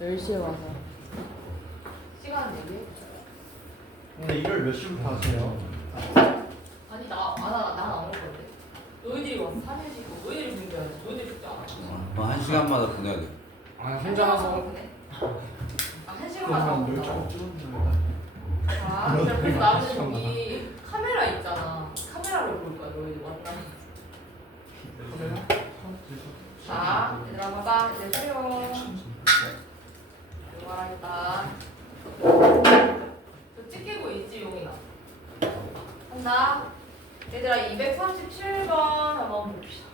10시에 와서 시간 얘기해. 근데 일요일 몇 시부터 하세요? 아니 나안 올 건데. 너희들이 와서 3일씩 너희들이 준비해야지. 너희들이 죽지 않아. 뭐 1시간마다 보내야 돼. 아 혼자 와서 보내? 아, 1시간만 그러면 더. 열정 찍었는데. 아, 그래서 나는 저기 카메라 있잖아. 카메라로 볼 거야. 너희들 왔나? 자, 얘들아 봐봐. 이제 세요. 이거 알았다. 저 찍히고 있지, 용이가. 한다. 얘들아 237번 한번 봅시다.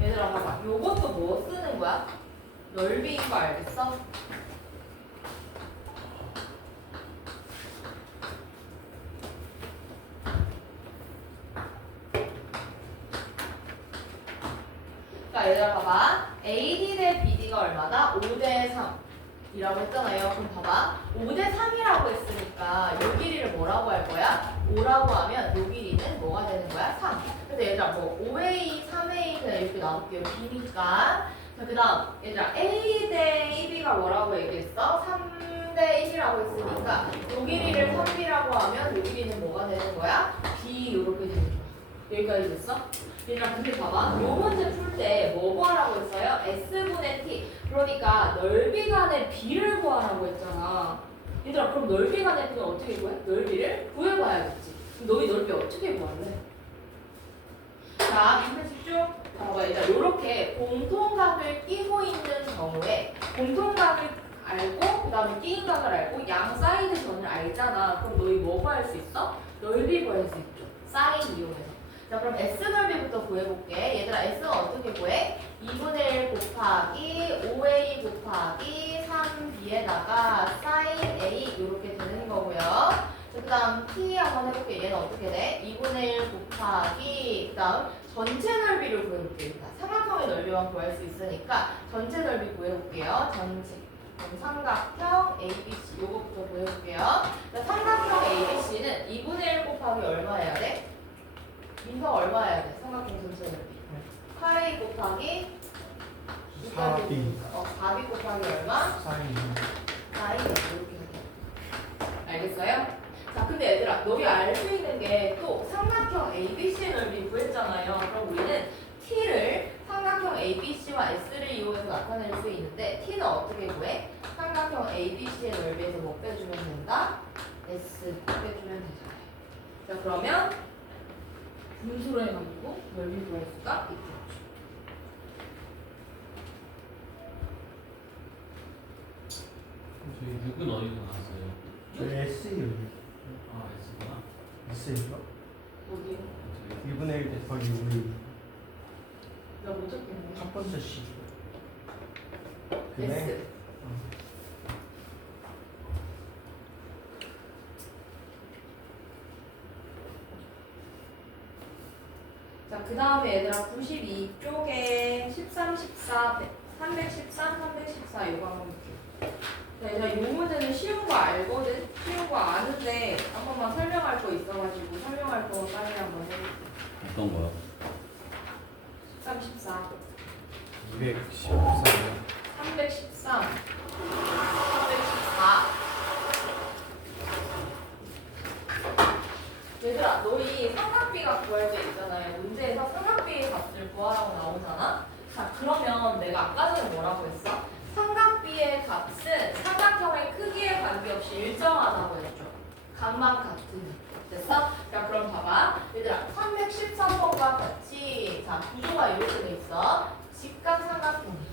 얘들아 봐봐. 요것도 뭐 쓰는 거야? 넓이인 거 알겠어? 자, 얘들아 봐봐. AD 대 BD가 얼마다? 5대 3 이라고 했잖아요. 그럼 봐봐. 5대 3이라고 했으니까 요 길이를 뭐라고 할 거야? 5라고 하면 요 길이는 뭐가 되는 거야? 3. 그래서 얘들아 뭐 5A, 3A 그냥 이렇게 나눌게요. B니까. 자, 그 다음 얘들아 A 대 AB가 뭐라고 얘기했어? 3대 1이라고 했으니까 요 길이를 3B라고 하면 요 길이는 뭐가 되는 거야? B 이렇게 되는 거야. 여기까지 됐어? 얘들아 근데 봐봐. 요 문제 풀 때 뭐 구하라고 했어요? S분의 T. 그러니까 넓이 간의 B를 구하라고 했잖아. 얘들아 그럼 넓이 간의 B는 어떻게 구해? 넓이를 구해봐야겠지. 그럼 너희 넓이 어떻게 구할래? 자, 문제 집중. 봐봐 얘들아 요렇게 공통각을 끼고 있는 경우에 공통각을 알고 그 다음에 끼인 각을 알고 양 사이드 전을 알잖아. 그럼 너희 뭐 구할 수 있어? 넓이 구할 수 있죠. 사인 이용해서. 자 그럼 S 넓이부터 구해볼게. 얘들아 S는 어떻게 구해? 2분의 1 곱하기 5A 곱하기 3B에다가 sin A 이렇게 되는 거고요. 그 다음 T 한번 해볼게. 얘는 어떻게 돼? 2분의 1 곱하기 그 다음 전체 넓이를 구해볼게요. 일단 삼각형의 넓이만 구할 수 있으니까 전체 넓이 구해볼게요. 전체. 그럼 삼각형 ABC 요거부터 구해볼게요. 자, 삼각형 ABC는 2분의 1 곱하기 얼마 해야 돼? 민서 얼마 해야 돼? 삼각형 전체 넓이. 8A 곱하기 4B. 4B 곱하기 얼마? 4인. 4A 이렇게 해야 알겠어요? 자, 근데 얘들아, 너희 알 수 있는 게 또 삼각형 ABC 넓이 구했잖아요. 그럼 우리는 T를 삼각형 ABC와 S를 이용해서 나타낼 수 있는데 T는 어떻게 구해? 삼각형 ABC의 넓이에서 뭐 빼주면 된다? S 빼주면 되잖아요. 자, 그러면 분수로 해가지고 넓이 구할 수가 있겠죠. 저희 6은 어디서 나왔어요? 저희 S요. 아 S구나. S인가? 어디? 2분의 1 대박이 우리 나못 적겠네. 첫 번째 시. S. 자, 그 다음에 얘들아 92쪽에 13, 14, 313, 314 이거 한번 볼게요. 자, 얘들아 이 문제는 쉬운 거 알거든? 쉬운 거 아는데 한 번만 설명할 거 있어가지고 설명할 거 빨리 한번 해볼게요. 어떤 거요? 13, 14, 214. 313, 314 얘들아 너희 삼각비가 구할 때 있잖아요. 문제에서 삼각비의 값을 구하라고 나오잖아. 자 그러면 내가 아까 전에 뭐라고 했어? 삼각비의 값은 삼각형의 크기에 관계없이 일정하다고 했죠. 각만 같으면 됐어? 자 그럼 봐봐. 얘들아 313번과 같이 자 구조가 이렇게 돼 있어. 직각 삼각형이야.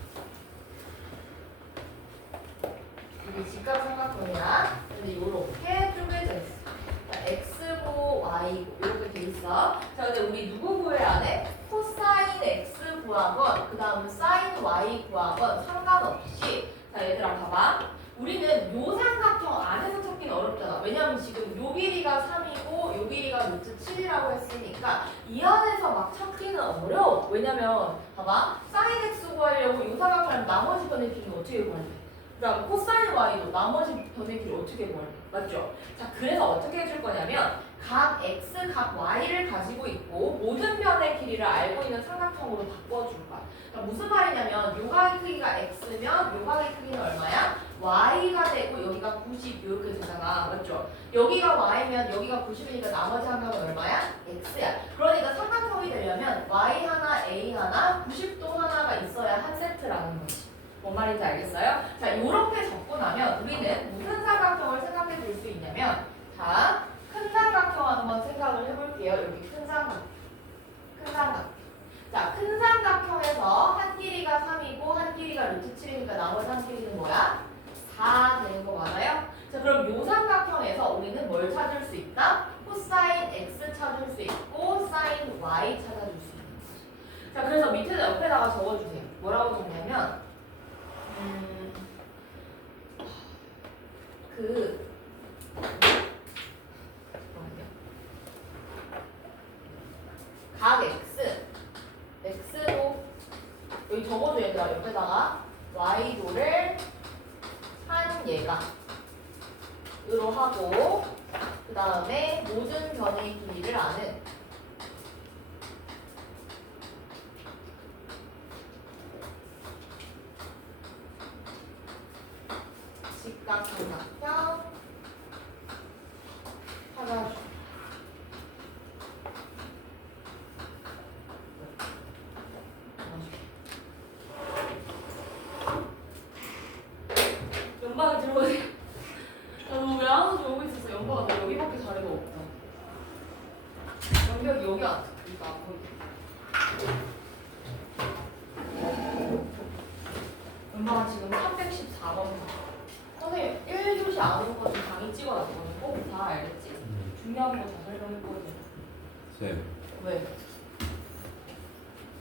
이게 직각 삼각형이야. 근데 이렇게 쪼개져 있어. 자, X고 Y고 이렇게 돼 있어. 자, 근데 우리 누구 구해야 돼? 코사인 X 구하건 그 다음 사인 Y 구하건 상관없이 자, 얘들아 봐봐. 우리는 요 삼각형 안에서 찾기는 어렵잖아. 왜냐면 지금 요 길이가 3이고 요 길이가 루트 7이라고 했으니까 이 안에서 막 찾기는 어려워. 왜냐면 봐봐. 사인 x 구하려고 요 삼각형 나머지 변의 길이는 어떻게 구할 돼? 그다음 코사인 y도 나머지 변의 길이 어떻게 구할 돼? 맞죠? 자, 그래서 어떻게 해줄 거냐면 각 x, 각 y를 가지고 있고 모든 변의 길이를 알고 있는 삼각형으로 바꿔줄 거야. 그러니까 무슨 말이냐면 요각의 크기가 x면 요각의 크기는 얼마야? y가 되고 여기가 90 이렇게 되잖아. 맞죠? 여기가 y면 여기가 90이니까 나머지 한 값은 얼마야? x야. 그러니까 삼각형이 되려면 y 하나, a 하나, 90도 하나가 있어야 한 세트라는 거지. 뭔 말인지 알겠어요? 자, 이렇게 적고 나면 우리는 무슨 삼각형을 생각해 볼 수 있냐면 자, 큰 삼각형 한번 생각을 해볼게요. 여기 큰 삼각형. 큰 삼각형. 자, 큰 삼각형에서 한 길이가 3이고 한 길이가 루트 7이니까 나머지 한 길이는 뭐야? 4 되는 거 맞아요? 자, 그럼 요 삼각형에서 우리는 뭘 찾을 수 있다? 코사인 x 찾을 수 있고 사인 y 찾아줄 수 있는 거지. 자, 그래서 밑에다 옆에다가 적어주세요. 뭐라고 적냐면 각 x도 여기 적어줘 얘들아. 옆에다가 y도를 한 얘가 으로 하고 그 다음에 모든 변의 길이를 아는 직각삼각형 찾아줘. 연방에 들어오세요. 너 왜 항상 여기 있었어? 연방아 너 여기밖에 자리가 없다. 연벽이 여기 앉아. 이거 안 보이게. 연방아 지금 314번. 선생님 1교시 안 온 거 좀 강의 찍어놨거든. 꼭 다 알겠지? 중요한 거 다 설명했거든. 쌤, 왜?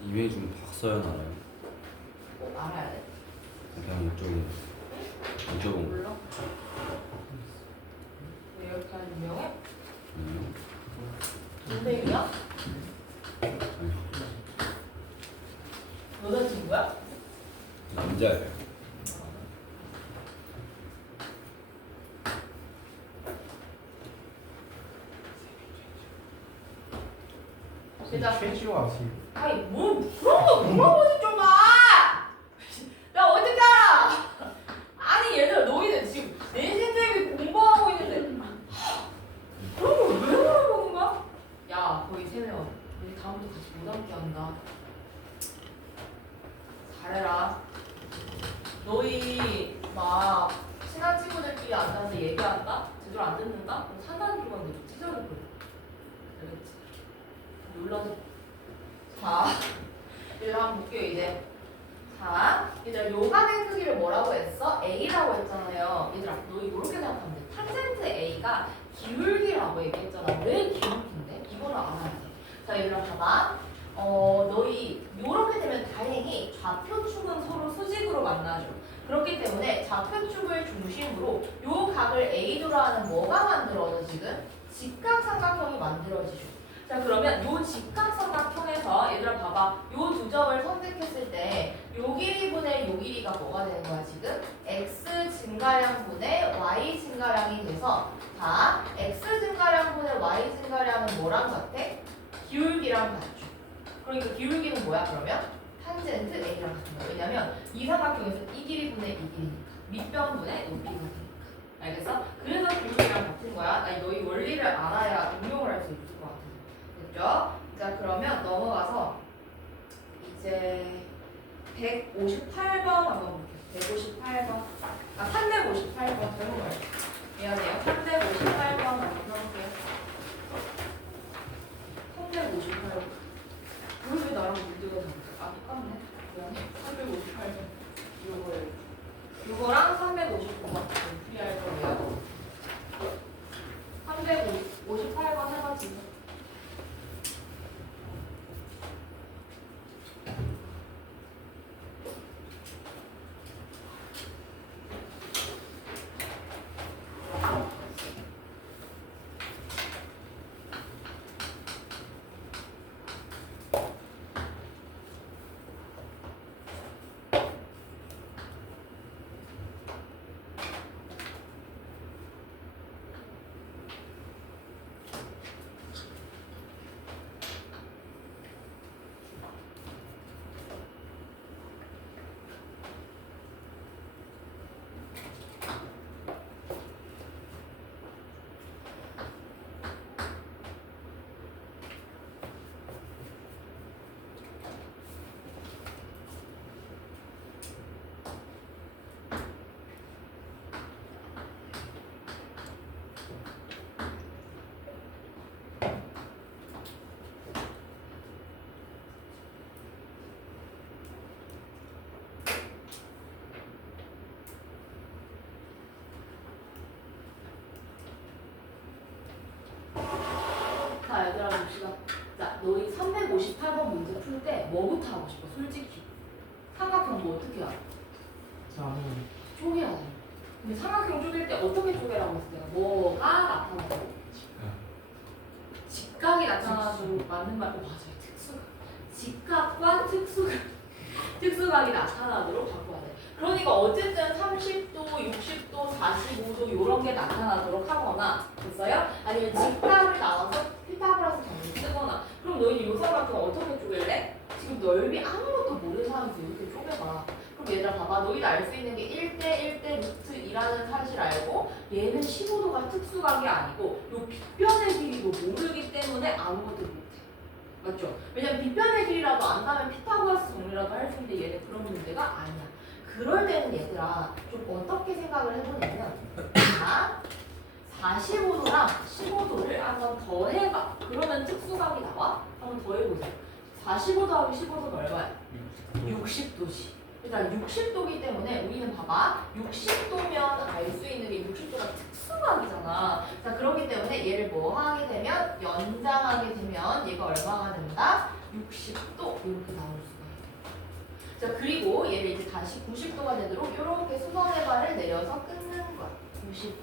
이메일 좀 박서연 알아요? 꼭 알아야 돼? 그냥 이쪽은 몰라? 왜 이렇게 하는 유명해? 선생님이야? 여자친구야? 남자예요. 진짜 최지화지. 아니 뭐 그런 거 물어보지 좀 마! 나 어떻게 알아? 아니 얘들아 너희들 지금 내신 대비 공부하고 있는데 그런 걸 왜 물어보는 거야? 야 거기 3명 우리 다음부터 같이 못 앉게 한다. 잘해라. 너희 막 친한 친구들끼리 앉아서 얘기한다? 제대로 안 듣는다? 그럼 산다는 기분 내가 찢어질 거야. 알겠지? 눌러서 자 얘들 한번 볼게요. 이제 자 얘들아 요각의 크기를 뭐라고 했어? A라고 했잖아요. 얘들아 너희 이렇게 생각하면 돼. 탄젠트 A가 기울기라고 얘기했잖아. 왜 기울기인데? 이거를 알아야 돼. 자 얘들아 봐봐. 너희 요렇게 되면 다행히 좌표축은 서로 수직으로 만나죠. 그렇기 때문에 좌표축을 중심으로 요 각을 A도로 하는 뭐가 만들어져 지금? 직각삼각형이 만들어지죠. 자 그러면 요 직각삼각형에서 얘들아 봐봐. 요 두 점을 선택했을 때 요 길이분의 요 길이가 뭐가 되는 거야 지금? x 증가량분의 y 증가량이 돼서 자 x 증가량분의 y 증가량은 뭐랑 같아? 기울기랑 같죠. 그러니까 기울기는 뭐야 그러면? 탄젠트 a랑 같은 거야. 왜냐면 이 삼각형에서 이 길이분의 이 길이니까 밑변분의 높이가 되니까. 알겠어? 그래서 기울기랑 같은 거야. 나 너희 원리를 알아야 응용을 할 수 있을 것 같아. 됐죠? 자 그러면 넘어가서 이제 158번 한번 볼게요. 158번. 358번 잘못 말했어. 미안해요. 358번 한번 해볼게요. 358번. 왜 나랑 문제가 다르지? 아 똑같네. 미안해. 358번. 요거예요. 요거랑 359번 풀이할 거예요. 358번 해가지고. 258번 문제 풀 때 뭐부터 하고 싶어? 솔직히 삼각형 뭐 어떻게 해야 돼? 자, 쪼개야 돼. 근데 삼각형 쪼갤 때 어떻게 쪼개라고 했을 때가 뭐가 나타나고? 직각이 나타나도 맞는 말. 맞아요. 특수각. 직각과 특수각이 나타나도록 바꿔야 돼. 그러니까 어쨌든 30도, 60도, 45도 이런 게 나타나도록 하거나 됐어요? 아니면 직각을 나와서 피타고라스 정리 쓰거나. 그럼 너희 이 삼각형 어떻게 쪼갤래? 지금 넓이 아무것도 모르는 사람한테 이렇게 쪼개봐. 그럼 얘들아 봐봐. 너희도 알 수 있는 게 1대 1대 루트 2라는 사실 알고 얘는 15도가 특수각이 아니고 요 빗변의 길이도 모르기 때문에 아무것도 못해. 맞죠? 왜냐면 빗변의 길이라도 안다면 피타고라스 정리라도 할 수 있는데 얘는 그런 문제가 아니야. 그럴 때는 얘들아 좀 어떻게 생각을 해보냐면 자 45도랑 15도를 한번 더해봐. 그러면 특수각이 나와? 한번 더해보세요. 45도 하고 15도는 얼마야? 60도지. 일단 60도기 때문에 우리는 봐봐. 60도면 알 수 있는 게 60도가 특수각이잖아. 자 그렇기 때문에 얘를 뭐 하게 되면 연장하게 되면 얘가 얼마가 된다? 60도 이렇게 나올 수가 있어. 자 그리고 얘를 이제 다시 90도가 되도록 이렇게 수선의 발을 내려서 끊는 거야. 90.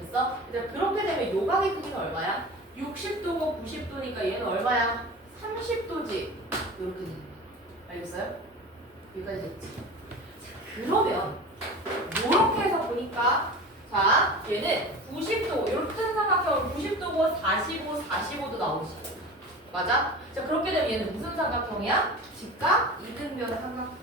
됐어? 이제 그렇게 되면 요각의 크기는 얼마야? 60도고 90도니까 얘는 얼마야? 30도지. 이렇게 되는 거야. 알겠어요? 여기까지 됐지? 자, 그러면 이렇게 해서 보니까 자 얘는 90도 이렇게 큰 삼각형은 90도고 45, 45도 나오지. 맞아? 자 그렇게 되면 얘는 무슨 삼각형이야? 직각 이등변 삼각형.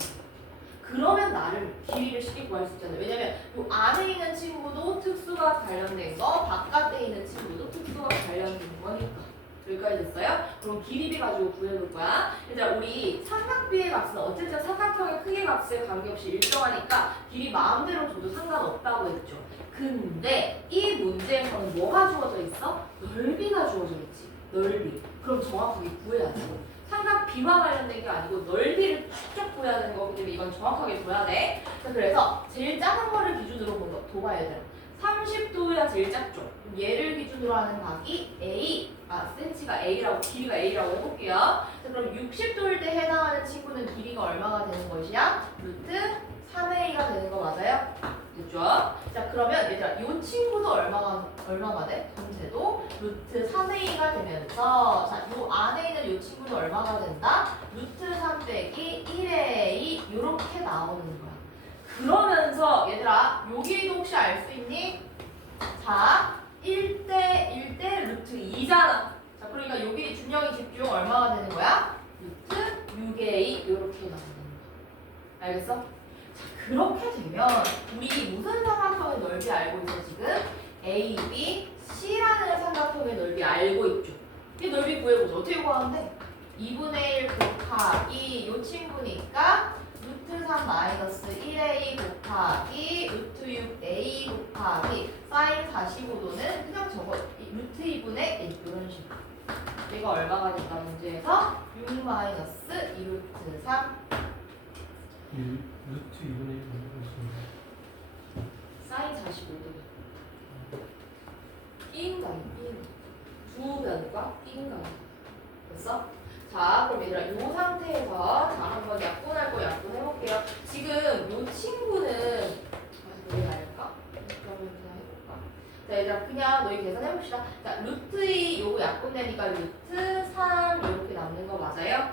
그러면 나를 길이를 쉽게 구할 수 있잖아. 왜냐면 이 안에 있는 친구도 특수가 관련된 거, 바깥에 있는 친구도 특수가 관련된 거니까. 여기까지 됐어요? 그럼 길이비 가지고 구해볼 거야. 일단 우리 삼각비의 값은 어쨌든 삼각형의 크기 값에 관계없이 일정하니까 길이 마음대로 줘도 상관없다고 했죠. 근데 이 문제에서는 뭐가 주어져 있어? 넓이가 주어져 있지. 넓이. 그럼 정확하게 구해야 돼. 삼각비와 관련된 게 아니고 넓이를 직접 구해야 되는 거기 때문에 이건 정확하게 둬야 돼. 자, 그래서 제일 작은 거를 기준으로 둬봐야 돼. 30도야 제일 작죠. 그럼 얘를 기준으로 하는 각이 A, 센치가 A라고, 길이가 A라고 해볼게요. 자, 그럼 60도일 때 해당하는 친구는 길이가 얼마가 되는 것이야? 루트 3A가 되는 거 맞아요? 됐죠? 자, 그러면 얘들아, 이 친구도 얼마가 돼? 전체도 루트 3A가 되면서, 자, 요 안에 있는 이 친구는 얼마가 된다? 루트 3 빼기 1A, 요렇게 나오는 거야. 그러면서 얘들아 여기도 혹시 알 수 있니? 자 1대 1대 루트 2잖아. 자 그러니까 여기 준영이 집중 얼마가 되는 거야? 루트 6a 이렇게 나오는 거야. 알겠어? 자 그렇게 되면 우리 무슨 삼각형의 넓이 알고 있어 지금? A, B, C라는 삼각형의 넓이 알고 있죠. 이 넓이 구해보자. 어떻게 구하는데? 2분의 1 곱하기 이 친구니까 루트 3 마이너스 1a 곱하기 루트 6a 곱하기 사인 45도는 그냥 저거 루트 2분의 1 이런 식으로. 얘가 얼마가 된다 문제에서 6 마이너스 2 루트 3 루트 2분의 1 사인 45도. 삐인가요? 두 변과 삐인가요? 됐어? 자, 그럼 얘들아, 이 상태에서 자 한번 약분할 거 약분해볼게요. 지금 이 친구는 왜 할까? 그러면 그냥 해볼까? 자, 얘들아, 그냥 너희 계산해봅시다. 자, 루트 2 요거 약분되니까 루트 3 이렇게 남는 거 맞아요?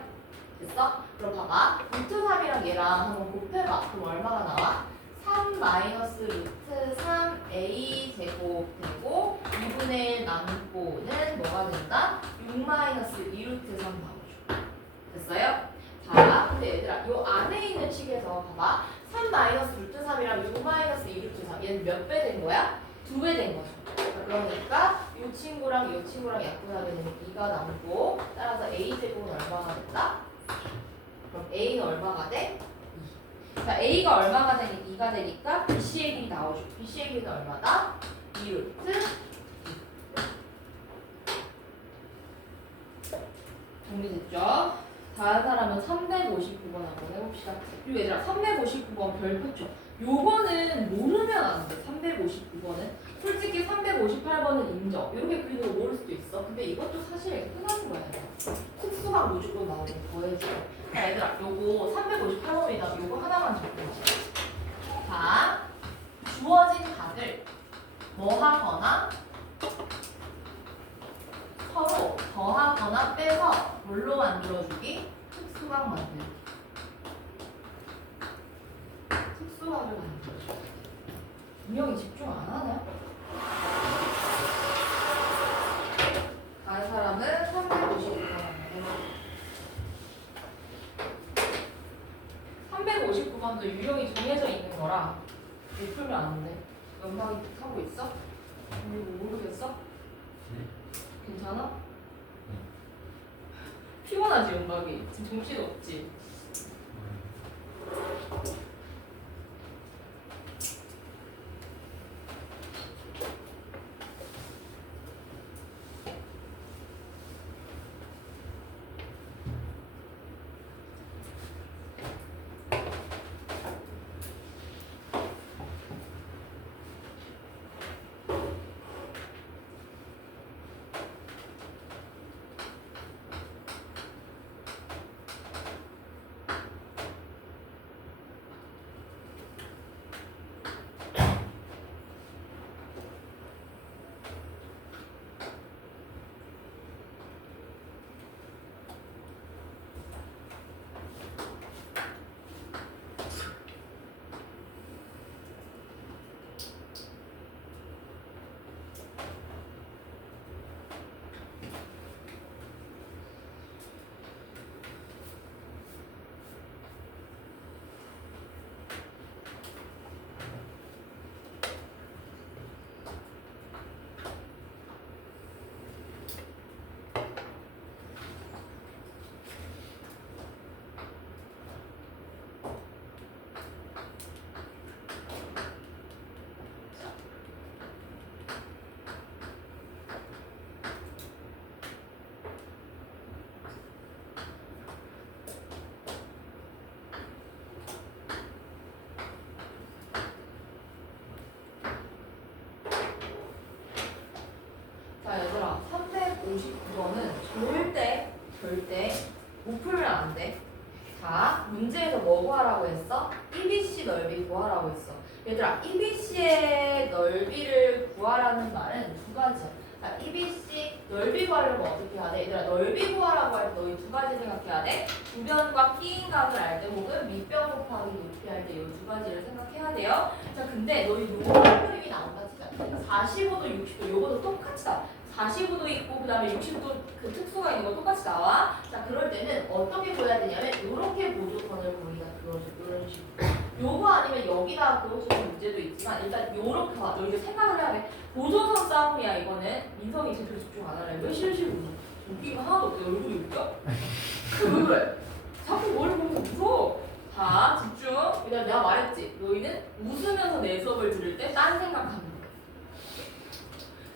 됐어? 그럼 봐봐. 루트 3이랑 얘랑 한번 곱해봐. 그럼 얼마가 나와? 3 마이너스 루트 3a 제곱 되고 2분의 1 남고는 뭐가 된다? 6 마이너스 2 루트 3 나오죠. 됐어요? 자, 근데 얘들아, 요 안에 있는 식에서 봐봐. 3 마이너스 루트 3이랑 6 마이너스 2 루트 3. 얘는 몇 배 된 거야? 2배 된 거죠. 자, 그러니까 요 친구랑 요 친구랑 약분하게 되면 2가 남고 따라서 a제곱은 얼마가 된다? 그럼 a는 얼마가 돼? 2. 자, a가 얼마가 되니 2가 되니까 bc의 길이 나오죠. bc의 길이는 얼마다? 2 루트 정리됐죠? 다른 사람은 359번 한번 해봅시다. 봅시다. 그리고 얘들아 359번 별표죠. 요거는 모르면 안 돼. 359번은 솔직히 358번은 인정. 이렇게 그리는 거 모를 수도 있어. 근데 이것도 사실 끝나는 거야. 특수가 무조건 나오고 더해지. 자 얘들아 요거 358번이다. 요거 하나만 적고. 자 주어진 답을 뭐 하거나 서로 더하거나 빼서 뭘로 만들어주기? 특수각 만들기. 특수각을 만들어주기. 분명히 집중 안 하냐? 다른 사람은 359번. 359번도 유형이 정해져 있는 거라 못 풀면 안 돼. 연막이 하고 있어? 이거 모르겠어? 네. 괜찮아? 피곤하지 연막이? 지금 정신 없지? 자 얘들아 359번은 절대 못 풀면 안 돼. 자 문제에서 뭐 구하라고 했어? EBC 넓이 구하라고 했어. 얘들아 EBC의 넓이를 구하라는 말은 두 가지야. 자 EBC 넓이 구하려면 어떻게 해야 돼? 얘들아 넓이 구하라고 할 때 너희 두 가지 생각해야 돼. 주변과 끼인 각을 알 때 혹은 밑변 곱하기 높이 할 때 이 두 가지를 생각해야 돼요. 자 근데 너희 요런 그림이 나온다 치자. 45도 60도 요거도 똑같이 나와. 45도 있고 그 다음에 60도 그 특수가 있는 거 똑같이 나와. 자 그럴 때는 어떻게 보여야 되냐면 이렇게 보조선을 보이다 이런 식으로. 요거 아니면 여기다 그어주는 문제도 있지만 일단 요렇게 봐. 너 이제 생각을 해야 돼. 보조선 싸움이야 이거는. 민성이 제대로 집중 안 하래. 왜 실실 웃어? 웃기가 하나도 없대. 얼굴이 웃겨? 왜 그래? 자꾸 머리 보면서 웃어. 자 집중. 일단 내가 말했지. 너희는 웃으면서 내 수업을 들을 때 딴 생각하는 거야.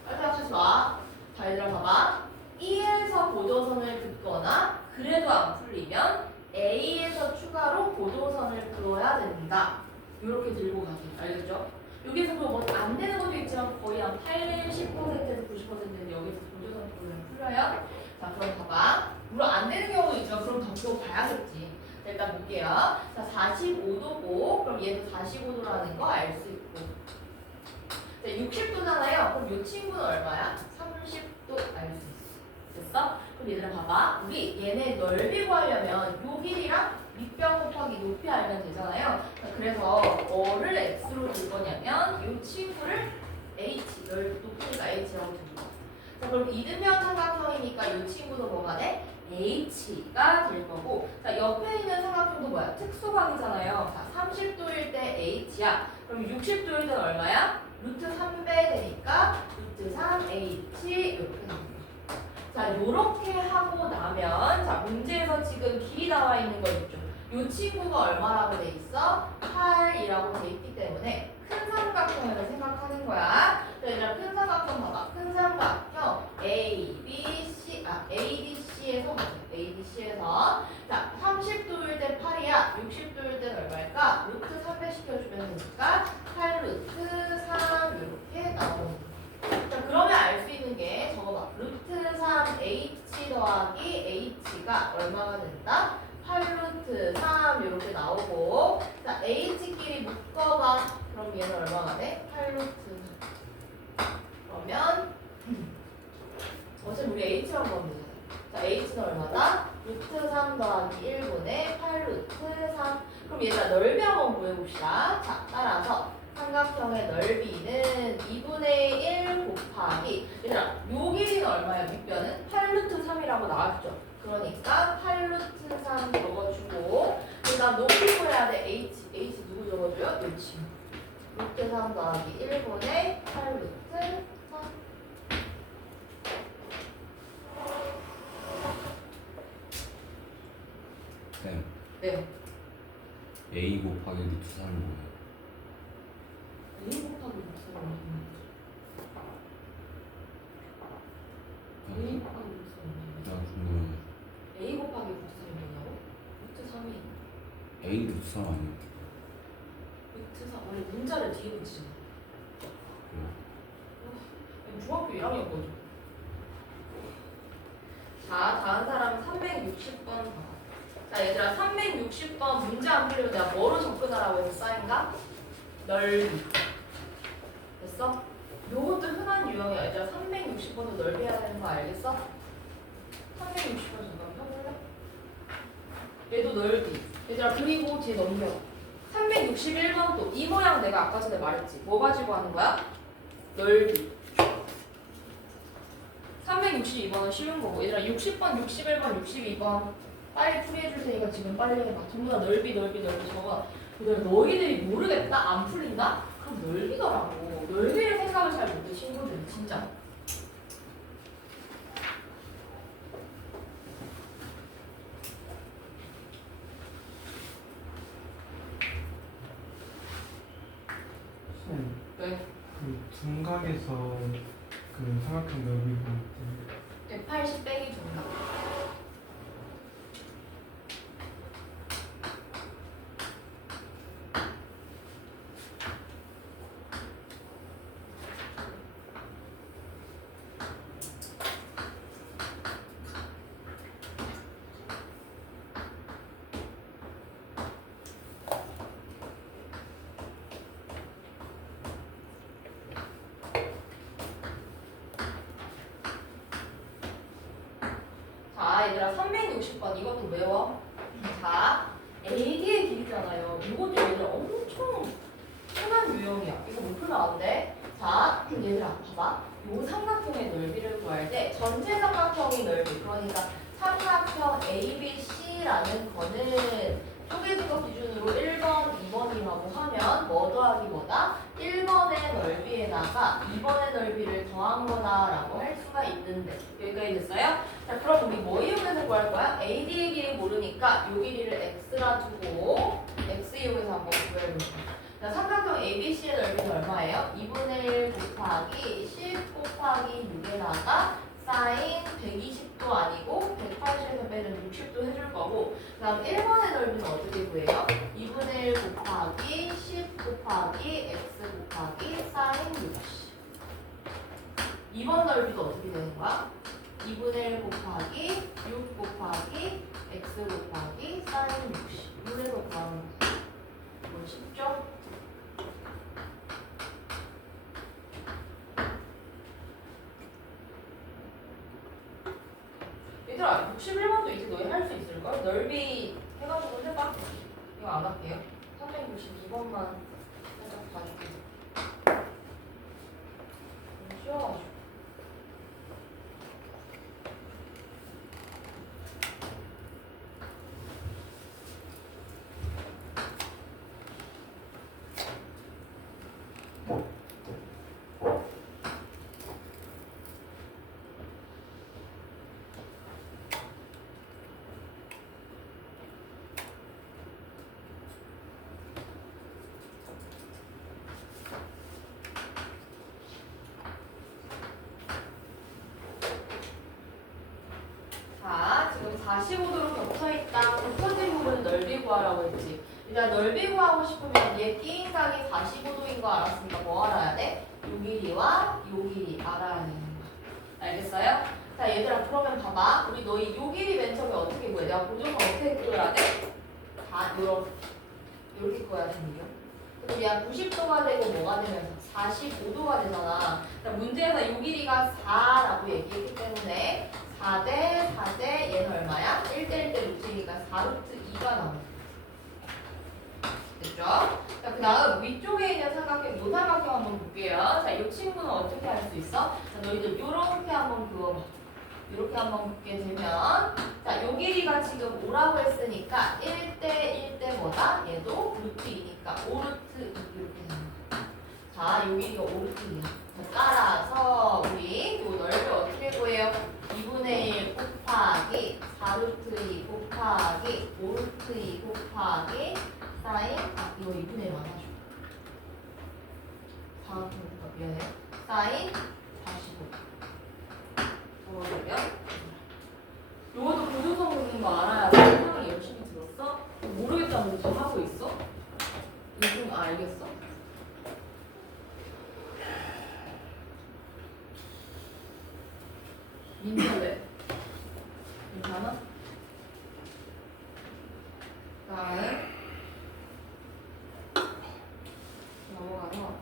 딴 생각하지 마. 자 얘들아 봐봐. E에서 보조선을 긋거나 그래도 안 풀리면 A에서 추가로 보조선을 그어야 된다. 이렇게 들고 가기. 알겠죠? 여기서도 뭐 안 되는 것도 있지만 거의 한 80, 10%에서 90%는 여기서 보조선 그으면 풀려요. 자 그럼 봐봐. 물론 안 되는 경우도 있지만 그럼 더 봐야겠지. 자, 일단 볼게요. 자 45도고 그럼 얘도 45도라는 거 알 수 있고. 자 60도잖아요. 그럼 이 친구는 얼마야? 30도 알 수 있어. 됐어? 그럼 얘들아 봐봐. 우리 얘네 넓이 구하려면 요 길이랑 밑변 곱하기 높이 알면 되잖아요. 자, 그래서 뭐를 x로 줄 거냐면 이 친구를 h, 높이가 h라고 줄 거야. 자 그럼 이등변 삼각형이니까 이 친구도 뭐가 돼? h가 될 거고. 자 옆에 있는 삼각형도 뭐야? 특수각이잖아요. 자 30도일 때 h야. 그럼 60도일 때는 얼마야? 루트 3배 되니까 루트 3h 이렇게 나옵니다. 자 요렇게 하고 나면 자 문제에서 지금 길이 나와 있는 거 있죠? 요 친구가 얼마라고 돼 있어? 8이라고 돼 있기 때문에 큰 삼각형을 생각하는 거야. 자 얘들아 큰 삼각형 봐봐. 큰 삼각형 ADC에서 자 30도일 때 8이야. 60도일 그러니까 8루트 3 이렇게 나오는 거야. 자, 그러면 알 수 있는 게 저거 봐. 루트 3 h 더하기 h가 얼마가 된다? 8루트 3 이렇게 나오고 자 h끼리 묶어봐. 그럼 얘는 얼마가 돼? 8루트 3. 그러면 어차피 우리 h만 보면 되잖아. 자 h는 얼마다? 루트 3 더하기 1분의 8루트 3. 그럼 얘들아 넓이 한번 구해봅시다. 자 따라서 삼각형의 넓이는 2분의 1 곱하기 얘들아 요 길이는 얼마야? 밑변은 8루트 3이라고 나왔죠. 그러니까 8루트 3 적어주고 그 다음 높이 구해야 돼. h 누구 적어줘요? 요 친구. 루트 3 더하기 1분의 8루트 3. 쌤, 네. A 곱하기 루트 3은 뭐예요? A 곱하기 루트 3은 A 곱하기 루트 3은 내가 궁금해. A 곱하기 루트 3이 뭐냐고? 루트 3이 A 루트 3 아니에요? 루트 3 원래 문자를 뒤에 붙이잖아. 그래요? 중학교 1학년 거죠. 자, 다음 사람은 360번 봐봐. 자, 얘들아 360번 문제 안 풀리면 내가 뭐로 접근하라고 해서 쌓인가? 넓이. 됐어? 요것도 흔한 유형이야. 얘들아 360번도 넓이 해야 되는 거 알겠어? 360번 잠깐 펴볼래? 얘도 넓이. 얘들아 그리고 뒤에 넘겨. 361번도 이 모양 내가 아까 전에 말했지. 뭐 가지고 하는 거야? 넓이. 362번은 쉬운 거고 얘들아 60번, 61번, 62번 빨리 풀이해 줄 테니까 지금 빨리 해봐. 전부 다 넓이 적어. 얘들아 너희들이 모르겠다? 안 풀린다? 그럼 넓이더라고. 넓이를 생각을 잘 못해 친구들이 진짜. 쌤, 왜? 그 둔각에서 그 삼각형 넓이 볼 때 180 빼기 중각. 자, 얘들아 360번 이것도 외워. 자, AD의 길이잖아요. 이것도 얘들아 엄청 흔한 유형이야. 이거 못 풀면 안 돼. 자, 얘들아 봐봐. 요 삼각형의 넓이를 구할 때 전체 삼각형의 넓이 그러니까 삼각형 ABC라는 거는 쪼개진 거 기준으로 1번, 2번이라고 하면 뭐 더하기 뭐다? 1번의 넓이에다가 2번의 넓이를 더한 거다라고 할 수가 있는데 여기까지 됐어요? 자 그럼 우리 뭐 이용해서 구할 거야? AD의 길이 모르니까 요 길이를 X라 두고 X 이용해서 한번 구해볼게요. 자 삼각형 ABC의 넓이는 얼마예요? 2분의 1 곱하기 10 곱하기 6에다가 사인 120도 아니고 180에서 빼면 60도 해줄 거고 그 다음 1번의 넓이는 어떻게 구해요? 2분의 1 곱하기 10 곱하기 x 곱하기 사인 60 2번 넓이도 어떻게 되는 거야? 2분의 1 곱하기 6 곱하기 x 곱하기 사인 60 이래서 구하는 거 이거 쉽죠? 얘들아 61번도 이제 너희 할 수 있을걸? 넓이 해가지고 해봐. 이거 안 할게요. 362번만 살짝 봐줄게. 쉬워가지고. 그치? 일단 넓이 구하고 싶으면 얘 끼인 각이 45도인 거 알았으니까 뭐 알아야 돼? 요 길이와 요 길이 알아야 되는 거야. 알겠어요? 자 얘들아 그러면 봐봐. 우리 너희 요 길이 맨 처음에 어떻게 구해? 내가 보조선 어떻게 그려야 돼? 다 이렇게 그어야 되는 거야. 그럼 얘가 90도가 되고 뭐가 되면서 45도가 되잖아. 그러니까 문제에서 요 길이가 4라고 얘기했기 때문에 4대 4대 얘는 얼마야? 1대 1대 루트니까 4루트 2가 나오는 됐죠? 자, 그 다음 위쪽에 있는 삼각형, 요 삼각형 한번 볼게요. 자, 이 친구는 어떻게 할 수 있어? 자, 너희들 요렇게 한번 그어봐. 이렇게 한번 긋게 되면 자, 요 길이가 지금 5라고 했으니까 1대 1대 뭐다? 얘도 루트 2니까 5루트 2 이렇게 되는 거야. 자, 요 길이가 5루트 2야. 자, 따라서 우리 요 넓이 어떻게 구해요? 2분의 1 곱하기 4루트 2 곱하기 5루트 2 곱하기 사인 이거 2분의 1 많아줘. 4루트 미안해. 사인 45. 그러면 요것도 보조선 긋는 거 알아야 돼. 설명을 열심히 들었어? 모르겠다면 지금 하고 있어? 요즘 알겠어? 민철래 괜찮아? 다음 넘어가서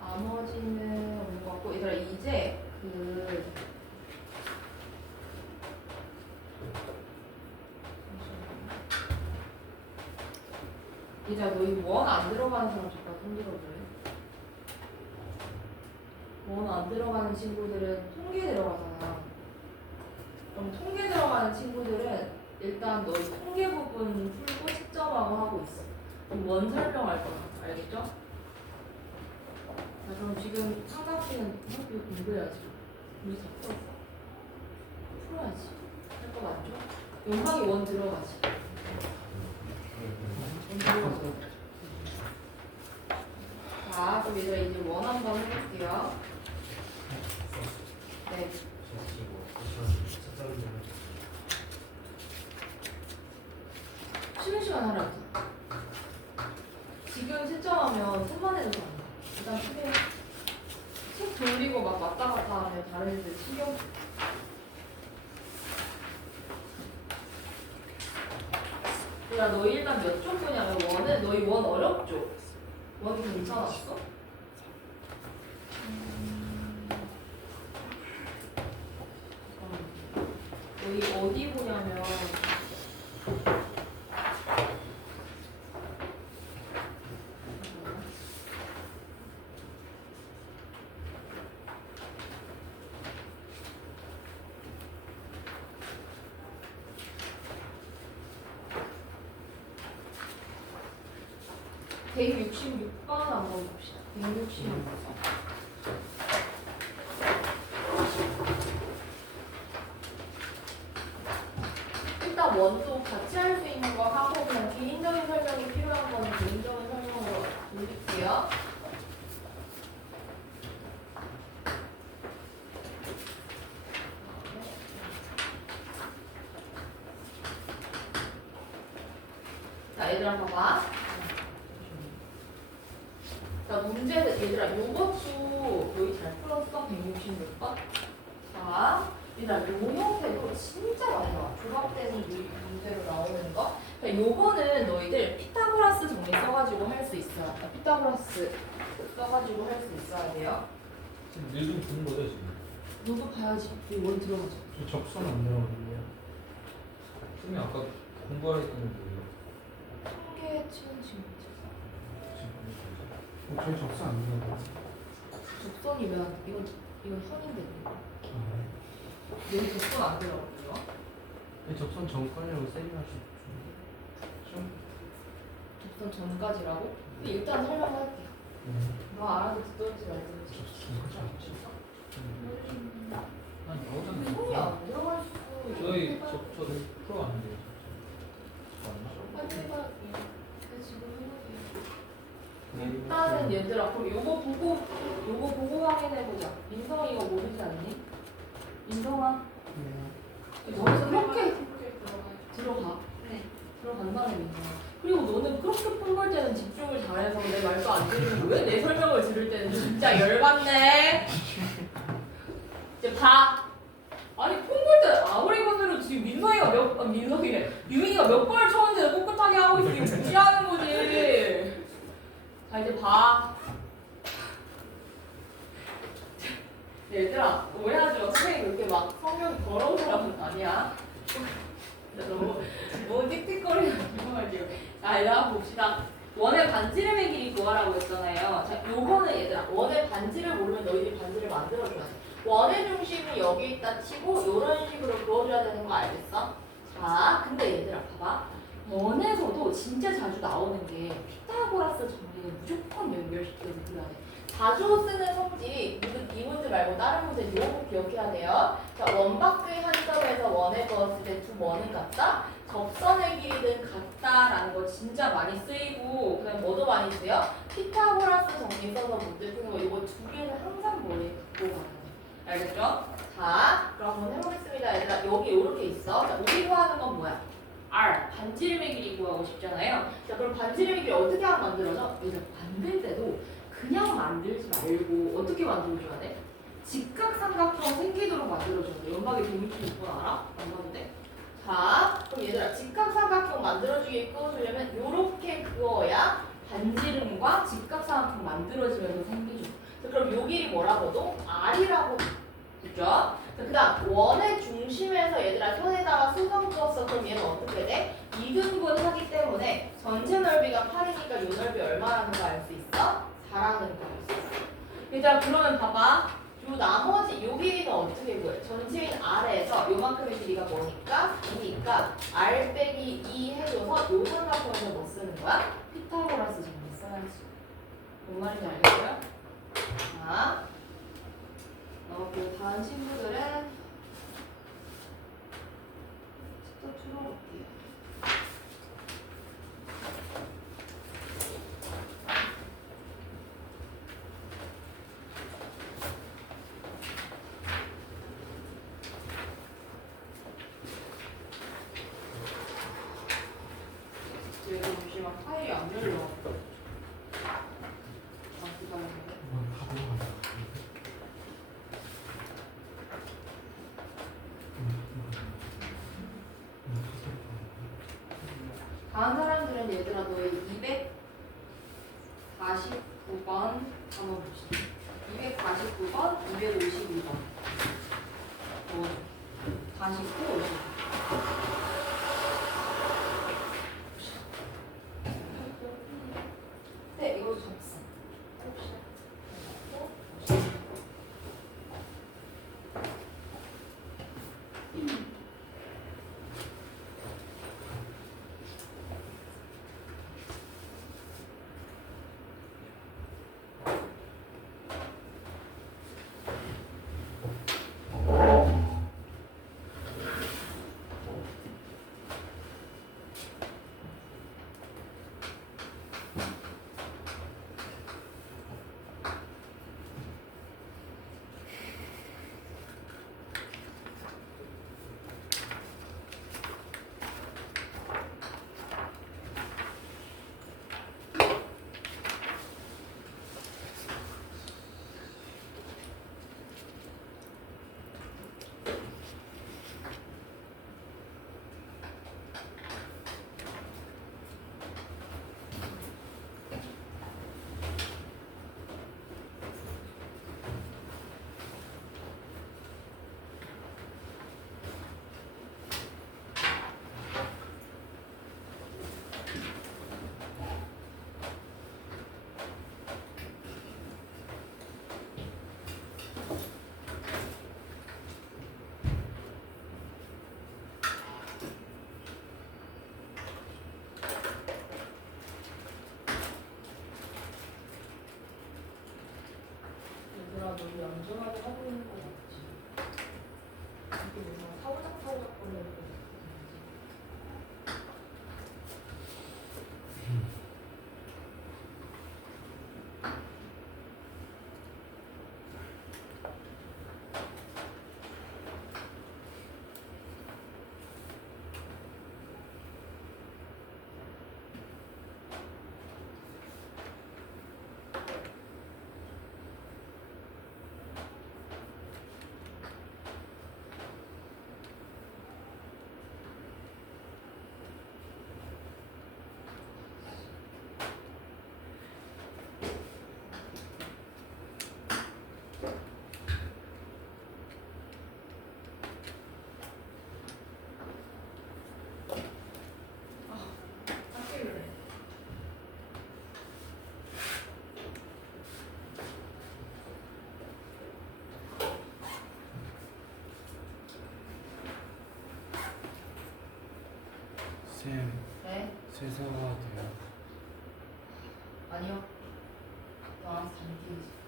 나머지는 없는 것 같고 얘들아 이제 얘들아 너희 원 안 들어가는 사람 잠깐 손 들어볼래? 원 안 들어가는 친구들은 통계 들어가잖아. 그럼 통계 들어가는 친구들은 일단 너희 통계 부분 풀고 채점하고 하고 있어. 그럼 원 설명할 거야. 알겠죠? 자 그럼 지금 삼각형은 이거 공부해야지. 우리 다 풀었어. 풀어야지. 할 거 맞죠? 연방이 원 들어가지. 원 들어가서. 자 그럼 얘들아 이제 원 한번 해볼게요. 네. 쉬는 시간 하라. 지금 채점하면 손만 해도 안 돼. 일단 책 돌리고 막 왔다 갔다 하면 다른 애들 신경 쓰. 야 너희 일단 몇 쪽 거냐면 원은 너희 원 어렵죠? 원이 괜찮았어? 너희 어디 보냐면 (166번) 한번 봅시다. 166번. 일단 원도 같이 할 수 있는 거 하고 그냥 개인적인 설명이 필요한 거는 개인적인 설명으로 올릴게요. 자 얘들아 봐봐. 자 문제 얘들아 요것도 너희 잘 풀었어? 166번? 자 얘들아 요 형태도 진짜 많이 나와. 조각 때는 문제로 나오는 거. 자 요거는 너희들 피타고라스 정리 써가지고 할 수 있어요. 피타고라스 써가지고 할 수 있어야 돼요. 지금 일좀 보는 거죠 지금? 누구 봐야지. 여기 원 들어가죠. 저 접선 안 들어가는데요. 선생님 아까 공부하랬던 거 뭐예요? 통계 치는 친구. 저희 접선 안 들어가요. 접선이 왜 안 돼? 이건 선인데. 여기 접선 안 들어가고요. 접선 전까지라고 쌤이 하셨죠. 접선 전까지라고? 근데 일단 설명할게요. 너 알아도 듣던지 말든지. 아니 손이 나오잖아요. 안 들어갈 수. 저희 저도 프로 아닌데요. 빨리 해봐. 지금 해볼게요. 일단은 얘들아 그럼 요거 보고 확인해보자. 민성이 이거 모르지 않니? 민성아. 너는 이렇게 들어가. 네. 장난이 민성아. 그리고 너는 그렇게 폰 볼 때는 집중을 잘해서 내 말도 안 들으면 왜 내 설명을 들을 때는 진짜 열받네. 이제 봐. 아니 폰 볼 때 아무리 봐도 지금 민성이래. 유민이가 몇 번을 쳤는데 꿋꿋하게 하고 있으니 무시하는 거지. 자 이제 봐. 얘들아 오해하지 마. 선생님 그렇게 막 성격이 더러운 사람은 아니야. 너무 틱틱거리는 거지. 자 얘들아 봅시다. 원의 반지름의 길이 구하라고 했잖아요. 자 요거는 얘들아 원의 반지를 모르면 너희들이 반지를 만들어줘야 돼. 원의 중심이 여기 있다 치고 요런 식으로 그어줘야 되는 거 알겠어? 자 근데 얘들아 봐봐. 원에서도 진짜 자주 나오는 게 피타고라스 정리를 무조건 연결시켜서 그려야 돼. 자주 쓰는 성질이 이 문제 말고 다른 문제 이거 꼭 기억해야 돼요. 자, 원박의 한 점에서 원에 그었을 때 두 원은 같다? 접선의 길이는 같다라는 거 진짜 많이 쓰이고 그다음 뭐도 많이 쓰여? 피타고라스 정리 써서 문제 푸는 거 이거 두 개는 항상 머리에 갖고 가야 돼. 알겠죠? 자, 그럼 한번 해보겠습니다. 얘들아 여기 이렇게 있어. 자, 우리 구하는 건 뭐야? R, 반지름의 길이 구하고 싶잖아요. 자, 그럼 반지름의 길이 어떻게 하면 만들어져? 얘들아 만들 때도 그냥 만들지 말고 어떻게 만들어줘야 돼? 직각삼각형 생기도록 만들어줘야 돼. 연막에 도미키 있건 알아? 안 봐도 돼? 자, 그럼 얘들아 직각삼각형 만들어주게 끄어주려면 요렇게 그어야 반지름과 직각삼각형 만들어지면서 생기죠. 자, 그럼 요 길이 뭐라고도? R이라고 됐죠? 그 다음 원의 중심에서 얘들아 선에다가 수선 그었어. 그럼 얘는 어떻게 돼? 이등분 하기 때문에 전체 넓이가 8이니까 요 넓이 얼마라는 거 알 수 있어? 4라는 거 알 수 있어. 일단 그러면 봐봐. 요 나머지 요 길이는 어떻게 구해? 전체인 R에서 요만큼의 길이가 뭐니까? 2니까 R 빼기 2 해줘서 요 삼각형에서 뭐 쓰는 거야? 피타고라스 정리 써야지. 뭔 말인지 알겠어요? 자, 그 다른 친구들은 또 줄여볼게요. 왜 잠시만 파일이 안 열려? 기다려요. 이건 다 들어가요. 다른 사람들은 얘들아 너희 249번 한번 봅시다. 249번, 252번. 49, 50. 네, 이거 접수. 봅시다. 얘들아 너희 얌전하게 하고 있는 거 맞지? 이게 무슨 사고작 거리는 거 같지? 쌤 네? 세서가 돼요. 아니요. 나와서 잠기지.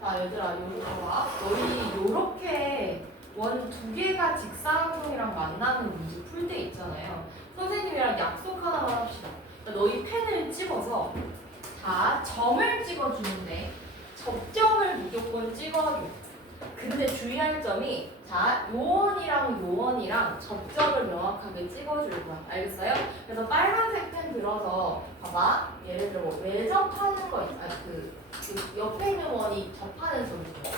자, 얘들아, 여기 봐봐. 너희 요렇게 원 두 개가 직사각형이랑 만나는 문제 풀 때 있잖아요. 선생님이랑 약속 하나만 합시다. 자, 너희 펜을 찍어서 자, 점을 찍어주는데 접점을 무조건 찍어줘. 근데 주의할 점이 자, 요원이랑 접점을 명확하게 찍어줄 거야. 알겠어요? 그래서 빨간색 펜 들어서 봐봐. 예를 들어 뭐 외접하는 거 있잖아. 그 옆에 있는 원이 접하는 점 있죠.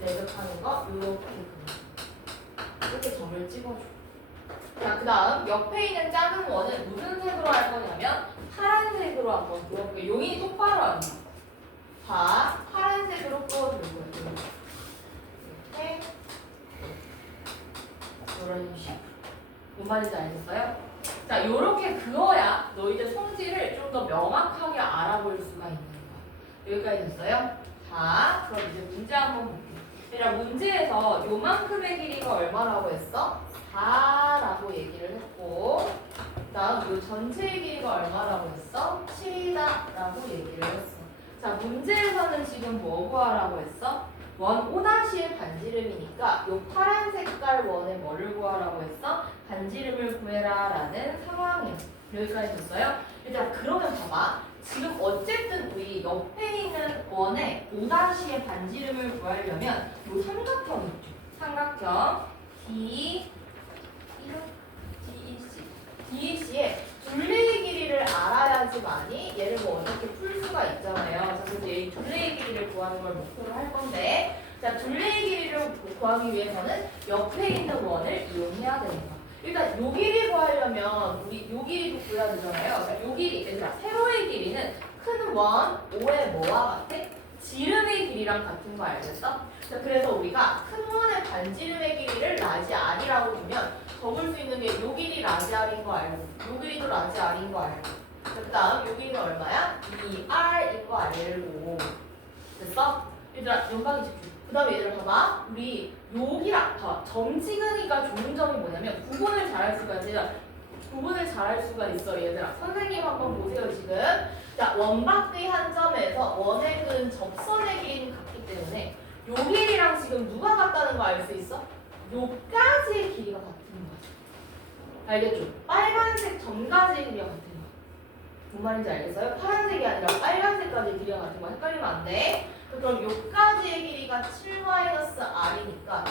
내접하는 거 이렇게 점을 찍어줘. 자, 그 다음 옆에 있는 작은 원은 무슨 색으로 할 거냐면 파란색으로 한번 그어볼게요. 용이 똑바로 하는 거. 자, 파란색으로 그어줄 거예요. 이렇게 이런 식으로. 뭔 말인지 알겠어요? 자, 요렇게 그어야 너희들 성질을 좀 더 명확하게 알아볼 수가 있는 거야. 여기까지 됐어요? 자, 그럼 이제 문제 한번 볼게요. 얘들아, 문제에서 요만큼의 길이가 얼마라고 했어? 4라고 얘기를 했고, 그 다음 요 전체의 길이가 얼마라고 했어? 7이다 라고 얘기를 했어. 자, 문제에서는 지금 뭐 구하라고 했어? 원 O'의 반지름이니까 요 파란 색깔 원의 뭐를 구하라고 했어? 반지름을 구해라 라는 상황이야. 여기까지 됐어요? 얘들아, 그러면 봐봐. 지금 어쨌든 우리 옆에 있는 원의 O'의 반지름을 구하려면 요 삼각형 있죠? 삼각형 DEC의 둘레의 길이를 알아야지만이 얘를 뭐 어떻게 풀 수가 있잖아요. 자, 그래서 이 둘레의 길이를 구하는 걸 목표로 할 건데, 자, 둘레의 길이를 구하기 위해서는 옆에 있는 원을 이용해야 되는 거야. 일단 요 길이 구하려면 우리 요 길이도 구해야 되잖아요. 자, 요 길이, 얘들아, 세로의 길이는 큰 원 O의 뭐와 같아? 지름의 길이랑 같은 거 알겠어? 자, 그래서 우리가 큰 원의 반지름의 길이를 라지 R이라고 주면 적을 수 있는 게 요 길이 라지 R인 거 알고, 요 길이도 라지 R인 거 알고. 자, 그 다음 요 길이는 얼마야? 2R인 거 알고. 됐어? 얘들아, 연방이 집중. 그 다음에 얘들아 봐봐. 우리 여기랑 봐봐. 점 찍으니까 좋은 점이 뭐냐면 구분을 잘할 수가 있어. 구분을 잘할 수가 있어. 얘들아, 선생님 한번 보세요. 지금 자, 원바퀴 한 점에서 원의 근 접선의 길이는 같기 때문에 요 길이랑 지금 누가 같다는 거 알 수 있어? 요까지의 길이가 같은 거야. 알겠죠? 빨간색 점까지의 길이가 같은 거야. 뭔 말인지 알겠어요? 파란색이 아니라 빨간색까지의 길이가 같은 거 헷갈리면 안 돼. 그럼 요까지의 길이가 7-R이니까